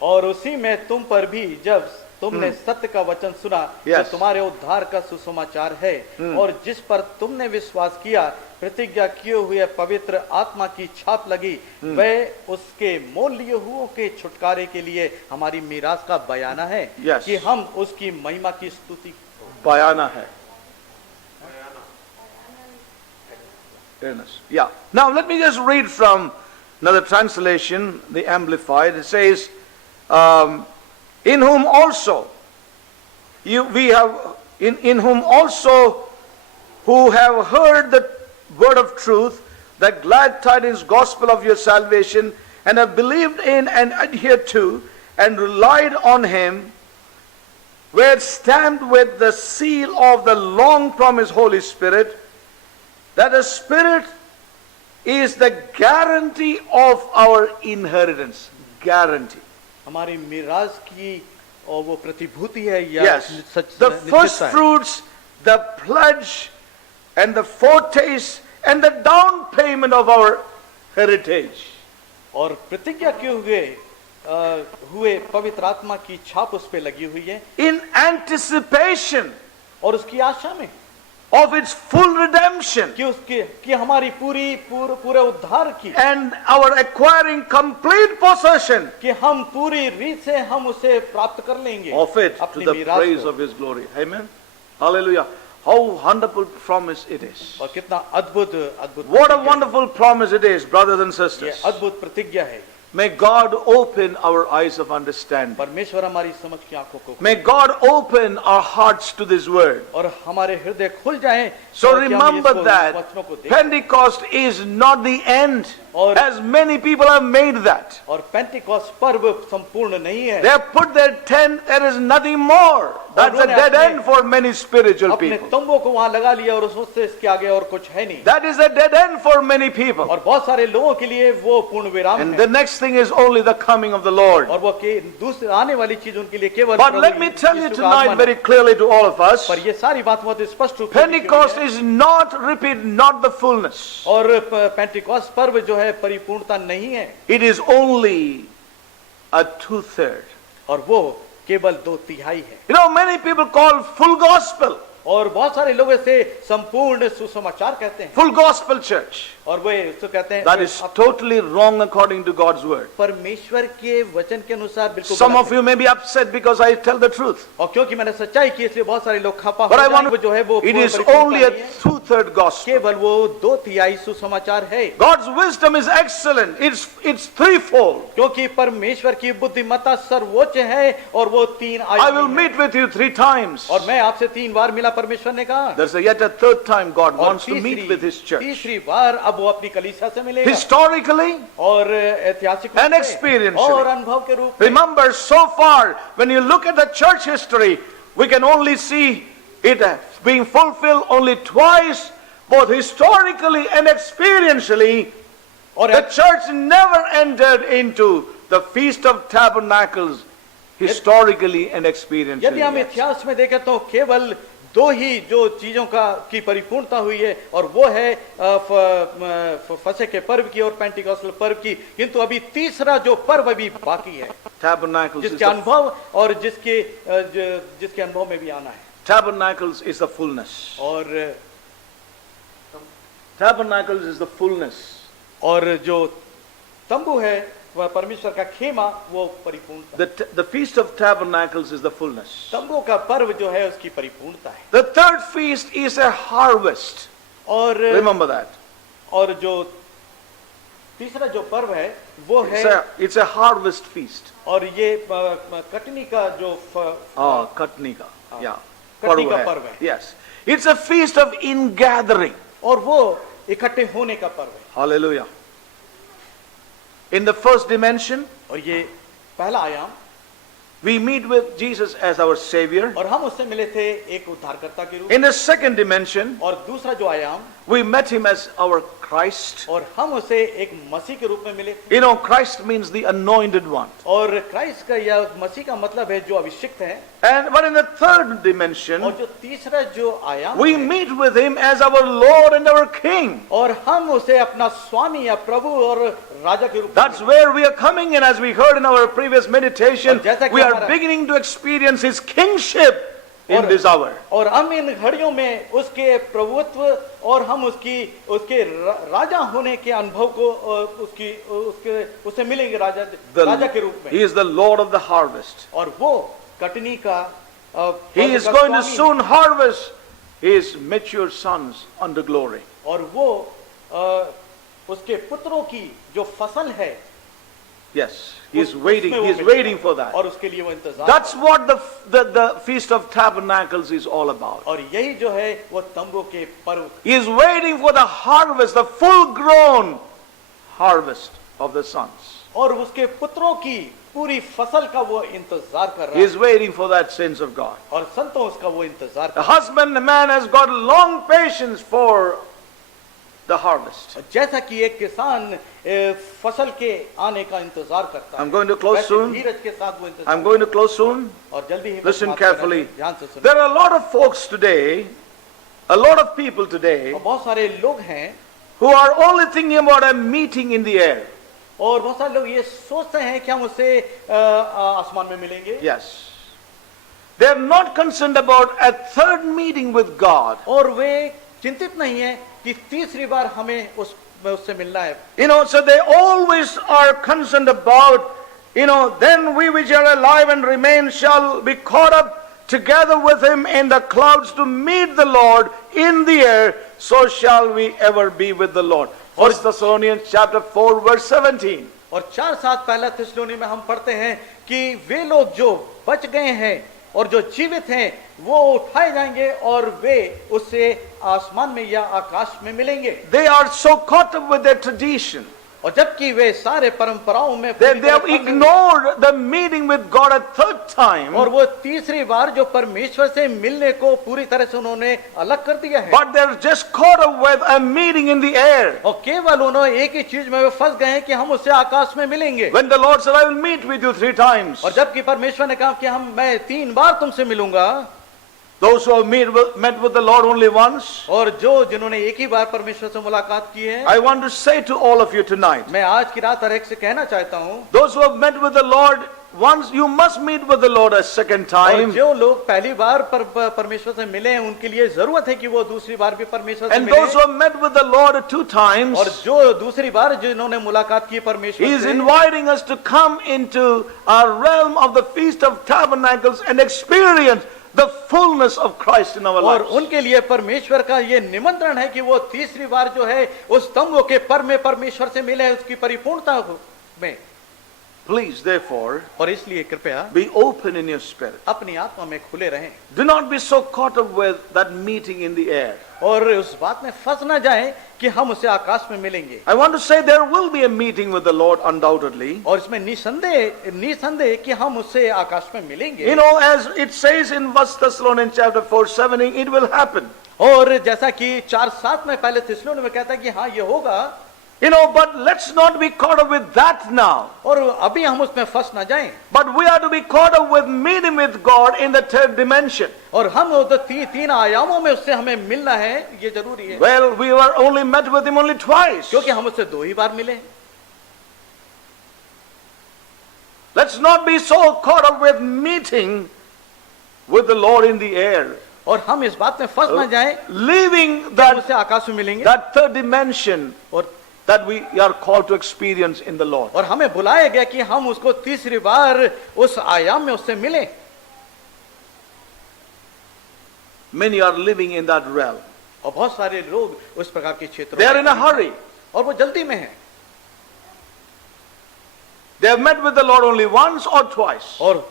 और उसी में तुम पर भी जब तुमने सत्य का वचन सुना, जो तुम्हारे उद्धार का सुसमाचार है, और जिस पर तुमने विश्वास किया, प्रतिज्ञा किए हुए पवित्र आत्मा की छाप लगी, वह उसके मोल लिए हुओं के छुटकारे के लिए हमारी मीरास का बयाना है कि हम उसकी महिमा की स्तुति। बयाना है। Yeah. Now let me just read from another translation, the Amplified. It says, in whom also in whom also who have heard the word of truth, the glad tidings gospel of your salvation, and have believed in and adhered to and relied on Him, were stamped with the seal of the long promised Holy Spirit, that the Spirit is the guarantee of our inheritance. Guarantee. हमारी मिराज की और वो प्रतिभूति है या Yes. The first fruits, the pledge, and the foretaste, and the down payment of our heritage. और प्रतिज्ञा किए हुए पवित्र आत्मा की छाप उस पे लगी हुई है In anticipation और उसकी आशा में of its full redemption कि हमारी पूरे उद्धार की and our acquiring complete possession कि हम पूरी रीत से हम उसे प्राप्त कर लेंगे of it to अपनी the मीरास praise को। of His glory. Amen. Hallelujah. How wonderful promise it is. और कितना अद्भुत अद्भुत What a प्रतिज्ञा है। wonderful promise it is, brothers and ये sisters. अद्भुत प्रतिज्ञा है। May God open our eyes of understanding. परमेश्वर हमारी समझ की आंखों को May God open our hearts to this word. और हमारे हृदय खुल जाएं So और कि हम remember इसको, that वचनों को देखें। Pentecost is not the end, और- as many people have made that. और पेंटिकॉस्ट पर्व संपूर्ण नहीं है। They have put their tent, there is nothing more. That's a उन्होंने dead अपने- end for many spiritual अपने people. तंबू को वहां लगा लिया और उससे इसके आगे और कुछ है नहीं। That is a dead end for many people. और बहुत सारे लोगों के लिए वो पूर्ण विराम And है। the next thing is only the coming of the Lord. और वो दूसरी आने वाली चीज उनके लिए केवल But Prabhu let me tell you यीशु का tonight आगमन very है। clearly to all of us, पर ये सारी बात बहुत स्पष्ट रूप से लिखी हुई Pentecost है। is not, repeat, not the fullness. और पेंटिकॉस्ट पर्व जो है परिपूर्णता नहीं है It is only a 2/3. और वो केवल 2/3 है। You know, many people call full gospel, और बहुत सारे लोग इसे संपूर्ण सुसमाचार कहते हैं full gospel church. और वे उसको कहते हैं That is totally wrong according to God's word. परमेश्वर के वचन के अनुसार बिल्कुल Some गलत of you may be upset because I tell the truth. है। और क्योंकि मैंने सच्चाई की इसलिए बहुत सारे लोग खपा But I हो want जाएंगे, वो जो है वो it पूर्ण is परिपूर्णता only a नहीं है। 2/3 gospel. केवल वो 2/3 सुसमाचार है God's wisdom is excellent. It's threefold. क्योंकि परमेश्वर की बुद्धिमत्ता सर्वोच्च है और वो 3 I will आयु है। meet with you 3 times. और मैं आपसे 3 बार मिला परमेश्वर ने कहा There's yet a third time God और wants to meet with His church. तीसरी बार अब वो अपनी कलीसिया से मिलेगा Historically, और ऐतिहासिक and रूप से experientially. और अनुभव के रूप में remember, so far, when you look at the church history, we can only see it being fulfilled only twice, both historically and experientially. और The church never entered into the Feast of Tabernacles historically and experientially. यदि हम इतिहास में देखें तो केवल 2 ही जो चीजों की परिपूर्णता हुई है और वो है फसह के पर्व की और पेंटिकॉस्टल पर्व की, किंतु अभी तीसरा जो पर्व अभी बाकी है Tabernacles is जिसके the, अनुभव और जिसके अनुभव में भी आना है। Tabernacles is the fullness. और Tabernacles is the fullness. और जो तंबू है वह परमेश्वर का खेमा वो परिपूर्णता। The Feast of Tabernacles is the fullness. तंबू का पर्व जो है उसकी परिपूर्णता है। The third feast is a harvest. और Remember that. और जो तीसरा जो पर्व है वो है It's a harvest feast. और ये कटनी का जो Katni ka. Yeah. Katni Parv का hai. पर्व है Yes. It's a feast of ingathering. और वो इकट्ठे होने का पर्व है। Hallelujah. In the first dimension, और ये पहला आयाम we meet with Jesus as our Savior. और हम उससे मिले थे एक उद्धारकर्ता के रूप In the second dimension, और दूसरा जो आयाम we met Him as our Christ. और हम उसे एक मसीह के रूप में मिले। You know, Christ means the anointed one. और क्राइस्ट का या मसीह का मतलब है जो अभिषिक्त है। But in the third dimension, और जो तीसरा जो आयाम we है, meet with Him as our Lord and our King. और हम उसे अपना स्वामी या प्रभु और राजा के रूप में That's where we are coming in, as we heard in our previous meditation. और जैसा कि We are हमारा- beginning to experience His kingship in और- this hour. और हम इन घड़ियों में उसके प्रभुत्व और हम उसके राजा होने के अनुभव को उससे मिलेंगे राजा के रूप में। He is the Lord of the harvest. और वो कटनी का He is का going to स्वामी है। soon harvest His mature sons unto glory. और वो उसके पुत्रों की जो फसल है Yes, He is उसमें waiting. वो He is मिलेगा। waiting for that. और उसके लिए वो इंतजार That's what the Feast of Tabernacles is all about. और यही जो है वो तंबू के पर्व He is waiting for the harvest, the full-grown harvest of the sons. और उसके पुत्रों की पूरी फसल का वो इंतजार कर He रहा is है waiting for that saints of God. और संतों उसका वो इंतजार The कर husbandman has got long patience for the harvest. जैसा कि एक किसान फसल के आने का इंतजार करता I'm है, going to close वैसे soon. धीरज के साथ वो इंतजार I'm going to close soon. और जल्दी ही Listen बात कर रहे हैं, carefully. ध्यान से सुनो। There are a lot of folks today, a lot of people today, और बहुत सारे लोग हैं who are only thinking about a meeting in the air. और बहुत सारे लोग ये सोचते हैं कि हम उससे आसमान में मिलेंगे। Yes. They are not concerned about a third meeting with God. और वे चिंतित नहीं है कि तीसरी बार हमें उससे मिलना है। You know, so they always are concerned about, then we which are alive and remain shall be caught up together with him in the clouds to meet the Lord in the air, so shall we ever be with the Lord. 1 Thessalonians chapter 4 verse 17. और 4:7 पहला थिस्सलुनी में हम पढ़ते हैं कि वे लोग जो बच गए हैं और जो जीवित हैं वो उठाए जाएंगे और वे उससे आसमान में या आकाश में मिलेंगे। They are so caught up with their tradition. और जबकि वे सारे परंपराओं में They have ignored the meeting with God a third time. और वो तीसरी बार जो परमेश्वर से मिलने को पूरी तरह से उन्होंने अलग कर दिया है। But they're just caught up with a meeting in the air. और केवल उन्होंने एक ही चीज में वे फंस गए हैं कि हम उससे आकाश में मिलेंगे। When the Lord said, I will meet with you 3 times. और जबकि परमेश्वर ने कहा कि मैं 3 बार तुमसे मिलूंगा। Those who have met with the Lord only once. और जिन्होंने एक ही बार परमेश्वर से मुलाकात की है, I want to say to all of you tonight. मैं आज की रात हर एक से कहना चाहता हूँ, Those who have met with the Lord once, you must meet with the Lord a second time. और जो लोग पहली बार परमेश्वर से मिले हैं उनके लिए जरूरत है कि वो दूसरी बार भी परमेश्वर से And मिलें। those who have met with the Lord 2 times, और जो दूसरी बार जिन्होंने मुलाकात की परमेश्वर He is से, inviting us to come into our realm of the Feast of Tabernacles and experience the fullness of Christ in our और lives. उनके लिए परमेश्वर का ये निमंत्रण है कि वो तीसरी बार जो है उस तंबू के पर में परमेश्वर से मिले, उसकी परिपूर्णता में। Please, therefore, और इसलिए कृपया be open in your spirit. अपनी आत्मा में खुले रहें Do not be so caught up with that meeting in the air. और उस बात में फंस ना जाए कि हम उसे आकाश में मिलेंगे। I want to say there will be a meeting with the Lord undoubtedly. और इसमें निसंदेह कि हम उससे आकाश में मिलेंगे। You know, as it says in 1 Thessalonians chapter 4:17, it will happen. और जैसा कि 4:7 में पहले थिस्सलुनी में कहता है कि हाँ ये होगा। You know, but let's not be caught up with that now. और अभी हम उसमें फंस ना जाएं। But we are to be caught up with meeting with God in the 3rd dimension. और हम तो तीन आयामों में उससे हमें मिलना है, ये जरूरी है। Well, we were only met with him only twice. क्योंकि हम उससे 2 ही बार मिले। Let's not be so caught up with meeting with the Lord in the air. और हम इस बात में फंस ना जाएं Leaving कि उससे that आकाश में मिलेंगे। 3rd dimension और that we are called to experience in the Lord. और हमें बुलाया गया कि हम उसको तीसरी बार उस आयाम में उससे मिलें। Many are living in that realm. और बहुत सारे लोग उस प्रकार के क्षेत्रों They are में in a hurry. और वो जल्दी में हैं। They have met with the Lord only once or twice. और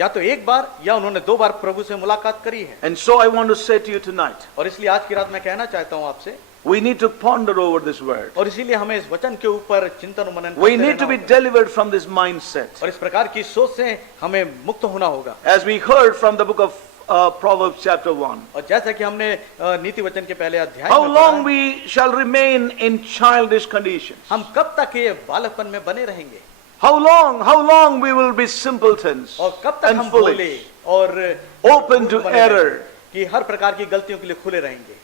या तो एक बार या उन्होंने 2 बार प्रभु से मुलाकात करी है। And so I want to say to you tonight, और इसलिए आज की रात मैं कहना चाहता हूं आपसे, we need to ponder over this word. और इसीलिए हमें इस वचन के ऊपर चिंतन मनन We करते need to रहना be होगा। delivered from this mindset. और इस प्रकार की सोच से हमें मुक्त होना होगा। As we heard from the book of Proverbs chapter 1. और जैसा कि हमने नीति वचन के पहले अध्याय How में long पढ़ा, we shall remain in childish conditions? हम कब तक ये बालकपन में बने रहेंगे? How long we will be simpletons और कब तक and हम भोले foolish, और open to बने error? रहेंगे कि हर प्रकार की गलतियों के लिए खुले रहेंगे?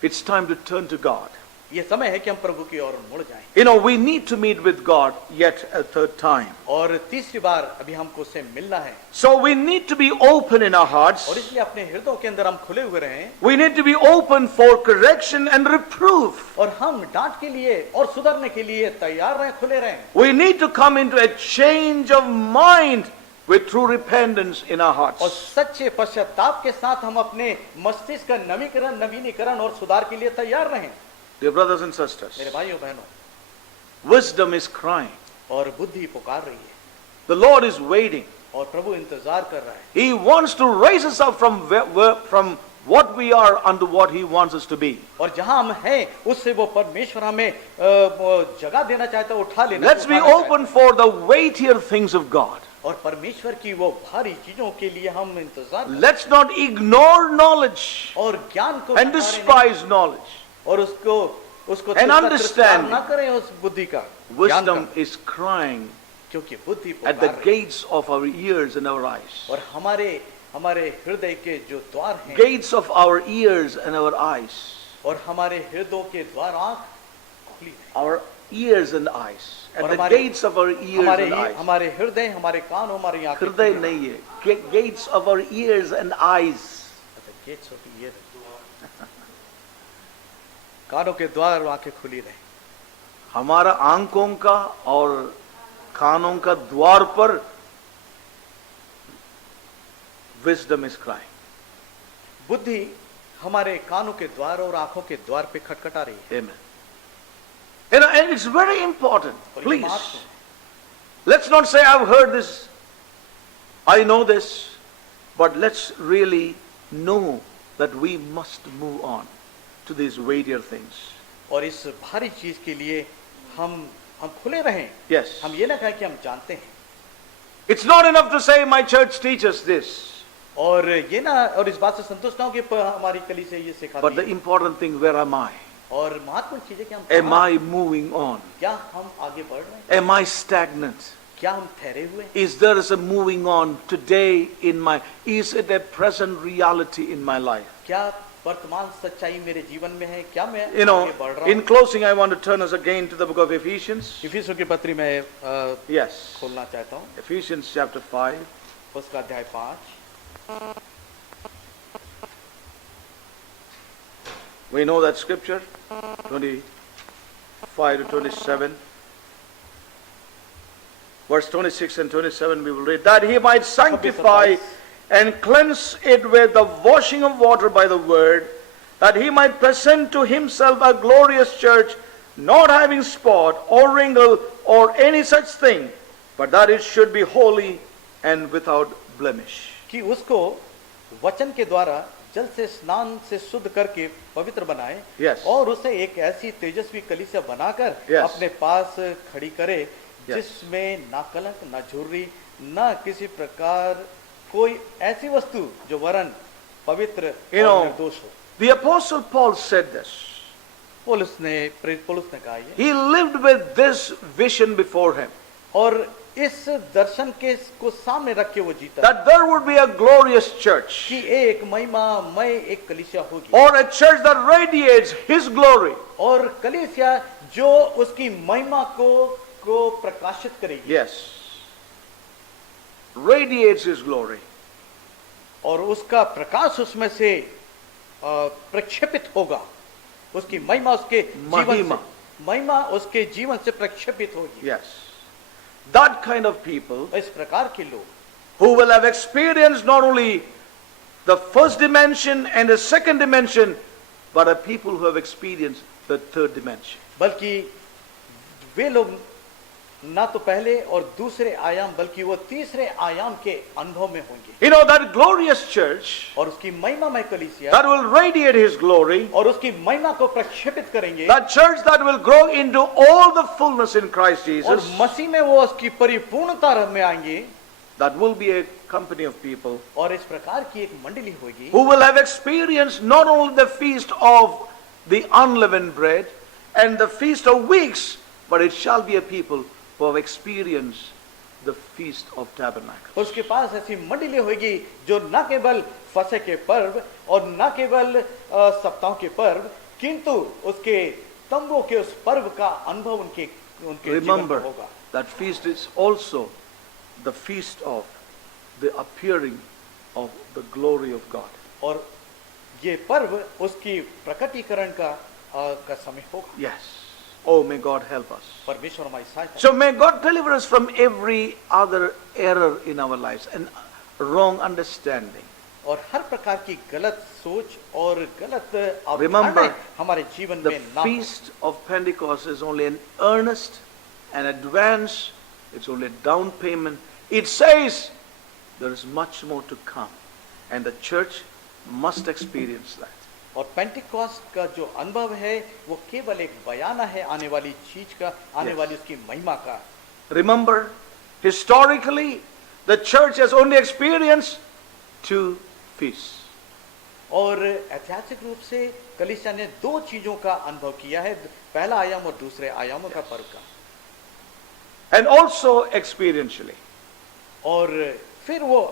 It's time to turn to God. ये समय है कि हम प्रभु की ओर मुड़ जाएं। You know, we need to meet with God yet a 3rd time. और तीसरी बार अभी हमको उससे मिलना है। So we need to be open in our hearts. और इसलिए अपने हृदयों के अंदर हम खुले हुए रहें। We need to be open for correction and reproof. और हम डांट के लिए और सुधरने के लिए तैयार रहें, खुले रहें। We need to come into a change of mind with true repentance in our और hearts. सच्चे पश्चाताप के साथ हम अपने मस्तिष्क का नवीनीकरण और सुधार के लिए तैयार रहें। Dear brothers and sisters, मेरे भाइयों बहनों, wisdom is crying. और बुद्धि पुकार रही है The Lord is waiting. और प्रभु इंतजार कर रहा है। He wants to raise us up from what we are unto what He wants us to be. और जहां हम हैं उससे वो परमेश्वर हमें जगह देना चाहता है, उठा लेना Let's be open for the weightier things of God. और परमेश्वर की वो भारी चीजों के लिए हम इंतजार करें। Let's not ignore knowledge और ज्ञान को and नकारें नहीं despise knowledge. और उसको And understanding. ना करें उस बुद्धि का, ज्ञान का, Wisdom is crying क्योंकि बुद्धि at the पुकार रही है। gates of our ears and our eyes. और हमारे हृदय के जो द्वार हैं Gates of our ears and our eyes. और हमारे हृदयों के द्वार आंख खुली रहे। our ears and eyes, at और the हमारे- gates of our ears and eyes. हमारे हृदय, हमारे कान, हमारी आंखें हृदय खुली नहीं है, gates of our ears and eyes. रहे। गेट्स ऑफ ईयर, कानों के द्वार, आंखें खुली रहे। हमारा आंखों का और कानों का द्वार पर wisdom is crying. बुद्धि हमारे कानों के द्वार और आंखों के द्वार पे खटखटा रही है। Amen. You know, and it's very important. और ये Please, महत्वपूर्ण है। let's not say I've heard this, I know this, but let's really know that we must move on to these weightier things. और इस भारी चीज के लिए हम खुले रहें। Yes. हम ये ना कहें कि हम जानते हैं, It's not enough to say my church teaches this, और ये ना, और इस बात से संतुष्ट ना हो कि हमारी कलीसिया ये but सिखाती the है। important thing, where am I? और महत्वपूर्ण चीज है कि हम Am कहाँ- I moving on? क्या हम आगे बढ़ रहे हैं, Am I stagnant? क्या हम ठहरे हुए हैं? Is there a moving on today in my, is it a present reality in my life? क्या वर्तमान सच्चाई मेरे जीवन में है? क्या मैं You know, आगे बढ़ रहा in हूँ? closing, I want to turn us again to the book of Ephesians. इफिसियों की पत्री में Yes. खोलना चाहता हूँ, Ephesians chapter 5. उसका अध्याय 5। We know that scripture, 25 to 27. Verse 26 and 27 we will read. That he might sanctify and cleanse it with the washing of water by the word, that he might present to himself a glorious church, not having spot or wrinkle or any such thing, but that it should be holy and without blemish. कि उसको वचन के द्वारा जल से स्नान से शुद्ध करके पवित्र बनाए, Yes. और उसे एक ऐसी तेजस्वी कलीसिया बनाकर Yes. अपने पास खड़ी करे, Yes. जिसमें ना कलंक, ना झुर्री, ना किसी प्रकार कोई ऐसी वस्तु जो वरन पवित्र You और know, निर्दोष हो। The Apostle Paul said this. पौलुस ने कहा ये, He lived with this vision before him, और इस दर्शन के को सामने रख के वो जीता that there would be a glorious church, कि एक महिमामय एक कलीसिया होगी, or a church that radiates his glory. और कलीसिया जो उसकी महिमा को प्रकाशित करेगी, Yes. Radiates his glory. और उसका प्रकाश उसमें से प्रक्षेपित होगा, उसकी महिमा उसके जीवन से, महिमा उसके जीवन से प्रक्षेपित होगी। Yes. That kind of people इस प्रकार के लोग who will have experienced not only the first dimension and the second dimension, but a people who have experienced the third dimension. बल्कि वे लोग ना तो पहले और दूसरे आयाम, बल्कि वो तीसरे आयाम के अनुभव में होंगे। You know, that glorious church और उसकी महिमामय कलीसिया, that will radiate his glory, और उसकी महिमा को प्रक्षेपित करेंगे, that church that will grow into all the fullness in Christ और Jesus, मसीह में वो उसकी परिपूर्णता में आएंगे, that will be a company of people और इस प्रकार की एक मंडली होगी who will have experienced not only the feast of the unleavened bread and the feast of weeks, but it shall be a people who have experienced the feast of tabernacles. और उसके पास ऐसी मंडली होगी जो न केवल फसह के पर्व और न केवल सप्ताह के पर्व, किंतु उसके तंबू के उस पर्व का अनुभव उनके जीवन में Remember, होगा। that feast is also the feast of the appearing of the glory of God. और ये पर्व उसकी प्रकटीकरण का समय होगा। Yes. Oh, may God help us. परमेश्वर हमारी सहायता। So may God deliver us from every other error in our lives and wrong understanding. और हर प्रकार की गलत सोच और गलत Remember, अवधारणाएं हमारे जीवन The में ना हो। feast of Pentecost is only an earnest, an advance, it's only a down payment. It says there is much more to come, and the church must experience that. और पेंटिकॉस्ट का जो अनुभव है वो केवल एक बयाना है आने वाली चीज का, आने वाली उसकी महिमा का। Remember, historically, the church has only experienced two feasts. और ऐतिहासिक रूप से कलीसिया ने दो चीजों का अनुभव किया है, पहला आयाम और दूसरे आयामों का पर्व का। And also experientially. और फिर वो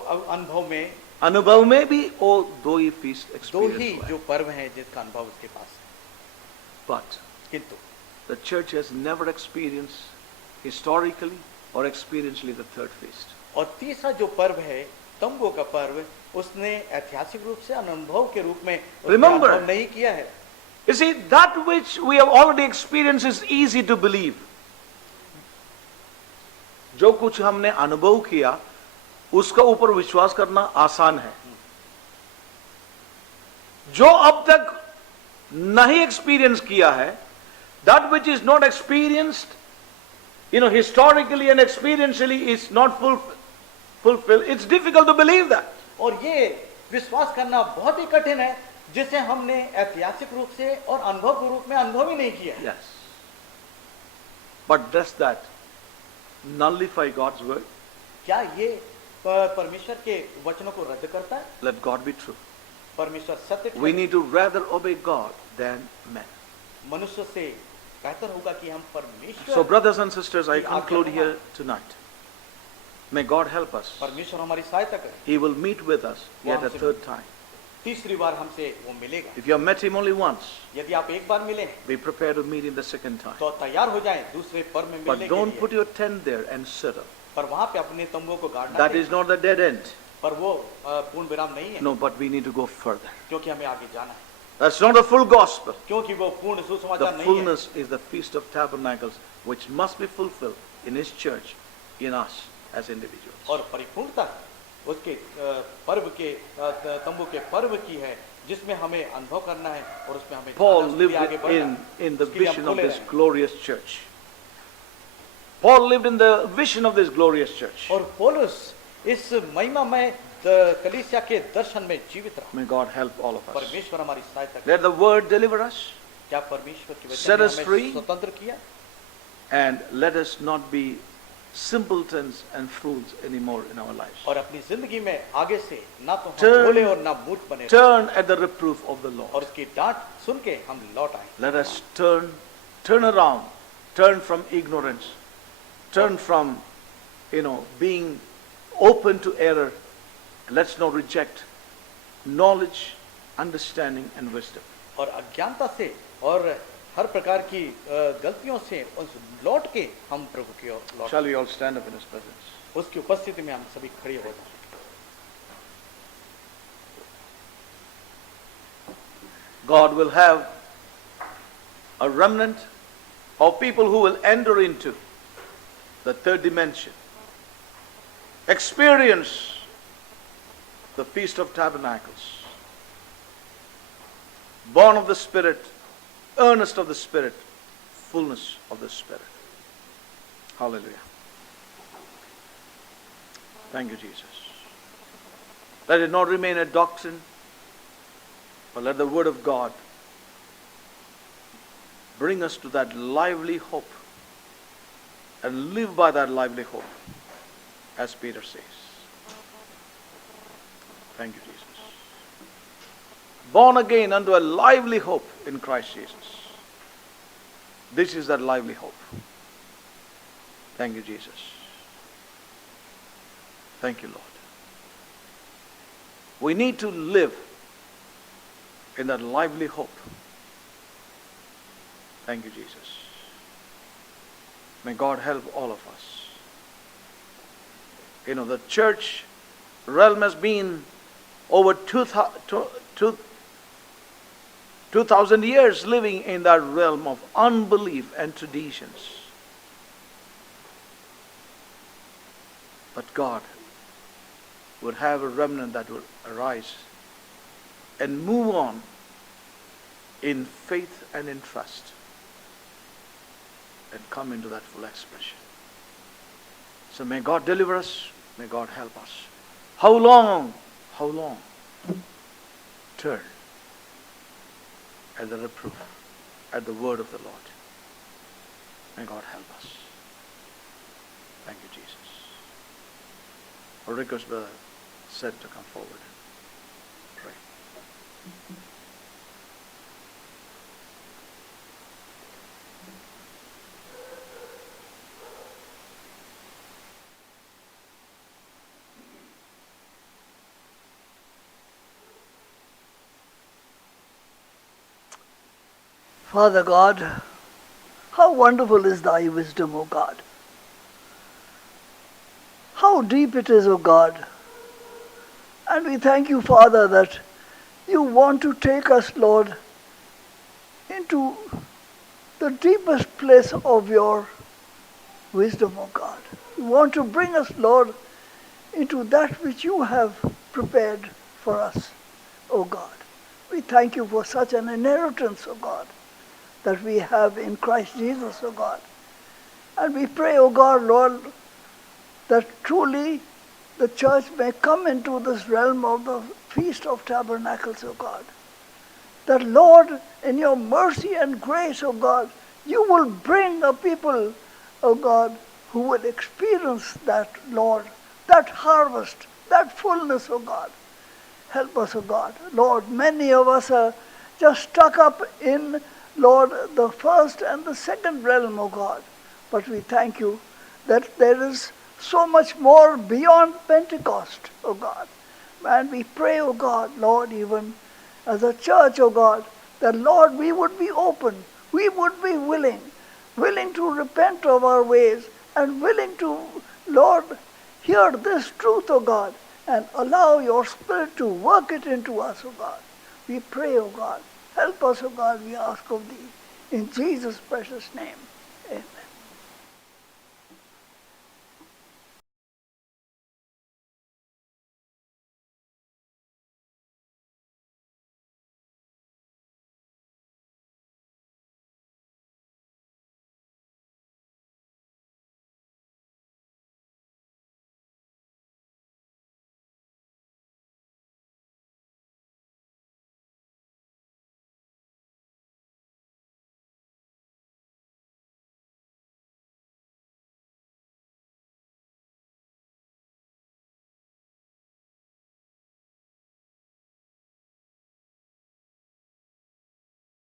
अनुभव में भी वो दो ही feast दो ही experience हुआ है. जो पर्व हैं जिसका अनुभव उसके पास है। But किंतु the church has never experienced historically or experientially the third feast. और तीसरा जो पर्व है तंबू का पर्व, उसने ऐतिहासिक रूप से अनुभव के रूप में उसने Remember. अनुभव नहीं किया है। You see, that which we have already experienced is easy to believe. जो कुछ हमने अनुभव किया उसका ऊपर विश्वास करना आसान है। जो अब तक नहीं एक्सपीरियंस किया है, that which is not experienced, historically and experientially is not fulfilled. It's difficult to believe that. और ये विश्वास करना बहुत ही कठिन है जिसे हमने ऐतिहासिक रूप से और अनुभव के रूप में अनुभव ही नहीं किया है। Yes. But does that nullify God's word? क्या ये परमेश्वर के वचनों को रद्द करता है? Let God be true. परमेश्वर सत्य We है। need to rather obey God than men. मनुष्य से बेहतर होगा कि हम परमेश्वर So, brothers and sisters, I की conclude आज्ञा here tonight. May God help us. परमेश्वर हमारी सहायता करे। He will meet with us yet a third time. तीसरी बार हमसे वो मिलेगा। If you have met Him only once, यदि आप एक बार मिले हैं, be prepared to meet Him the second time. तो तैयार हो जाएं दूसरे पर्व में But मिलने के don't लिए। put your tent there and settle. पर वहां पे अपने तंबुओं को गाड़ना That नहीं। is not the dead end. पर वो पूर्ण विराम नहीं है। No, but we need to go further. क्योंकि हमें आगे जाना है। That's not the full gospel. क्योंकि वो पूर्ण The सुसमाचार नहीं है। fullness is the Feast of Tabernacles, which must be fulfilled in His church, in us as individuals. और परिपूर्णता उसके पर्व के तंबू के पर्व की है जिसमें हमें अनुभव करना है और उसमें हमें Paul जाना, उसके लिए lived आगे बढ़ना है। in the उसके लिए हम vision of खुले this रहें। glorious church. Paul lived in the vision of this glorious church. और पौलुस इस महिमामय कलीसिया के दर्शन में जीवित रहा। May God help all of us. परमेश्वर हमारी सहायता करे। Let the word deliver us क्या परमेश्वर की Set वचन ने us free. हमें स्वतंत्र किया and let us not be simpletons and fools anymore in our lives. और अपनी जिंदगी में आगे से ना तो हम Turn- भोले और ना मूर्ख बने रहें। Turn at the reproof of the और Lord. उसकी डांट सुन के हम लौट आए। Let us turn around, turn from ignorance, turn from, being open to error. Let's not reject knowledge, understanding, and wisdom. और अज्ञानता से और हर प्रकार की गलतियों से उस लौट के हम प्रभु की ओर लौट। Shall we all stand up in His presence? उसकी उपस्थिति में हम सभी खड़े हो जाएं। God will have a remnant of people who will enter into the third dimension, experience the Feast of Tabernacles, born of the Spirit, earnest of the Spirit, fullness of the Spirit. Hallelujah. Thank you, Jesus. Let it not remain a doctrine, but let the Word of God bring us to that lively hope and live by that lively hope, as Peter says. Thank you, Jesus. Born again unto a lively hope in Christ Jesus. This is that lively hope. Thank you, Jesus. Thank you, Lord. We need to live in that lively hope. Thank you, Jesus. May God help all of us. The church realm has been over 2,000 years living in that realm of unbelief and traditions. But God would have a remnant that would arise and move on in faith and in trust and come into that full expression. So may God deliver us, may God help us. How long? How long? Turn at the reproof, at the word of the Lord. May God help us. Thank you, Jesus. I'll request Brother Seth to come forward and pray. Father God, How wonderful is thy wisdom, O God. How deep it is, O God. And we thank you, Father, that you want to take us, Lord, into the deepest place of your wisdom, O God. You want to bring us, Lord, into that which you have prepared for us, O God. We thank you for such an inheritance, O God, that we have in Christ Jesus, O God. And we pray, O God, Lord, that truly the church may come into this realm of the Feast of Tabernacles, O God. That, Lord, in your mercy and grace, O God, you will bring a people, O God, who will experience that, Lord, that harvest, that fullness, O God. Help us, O God. Lord, many of us are just stuck up in, Lord, the first and the second realm, O God. But we thank you that there is so much more beyond Pentecost, O God. And we pray, O God, Lord, even as a church, O God, that, Lord, we would be open, we would be willing to repent of our ways, and willing to, Lord, hear this truth, O God, and allow your Spirit to work it into us, O God. We pray, O God. Help us, O God, we ask of thee. In Jesus' precious name.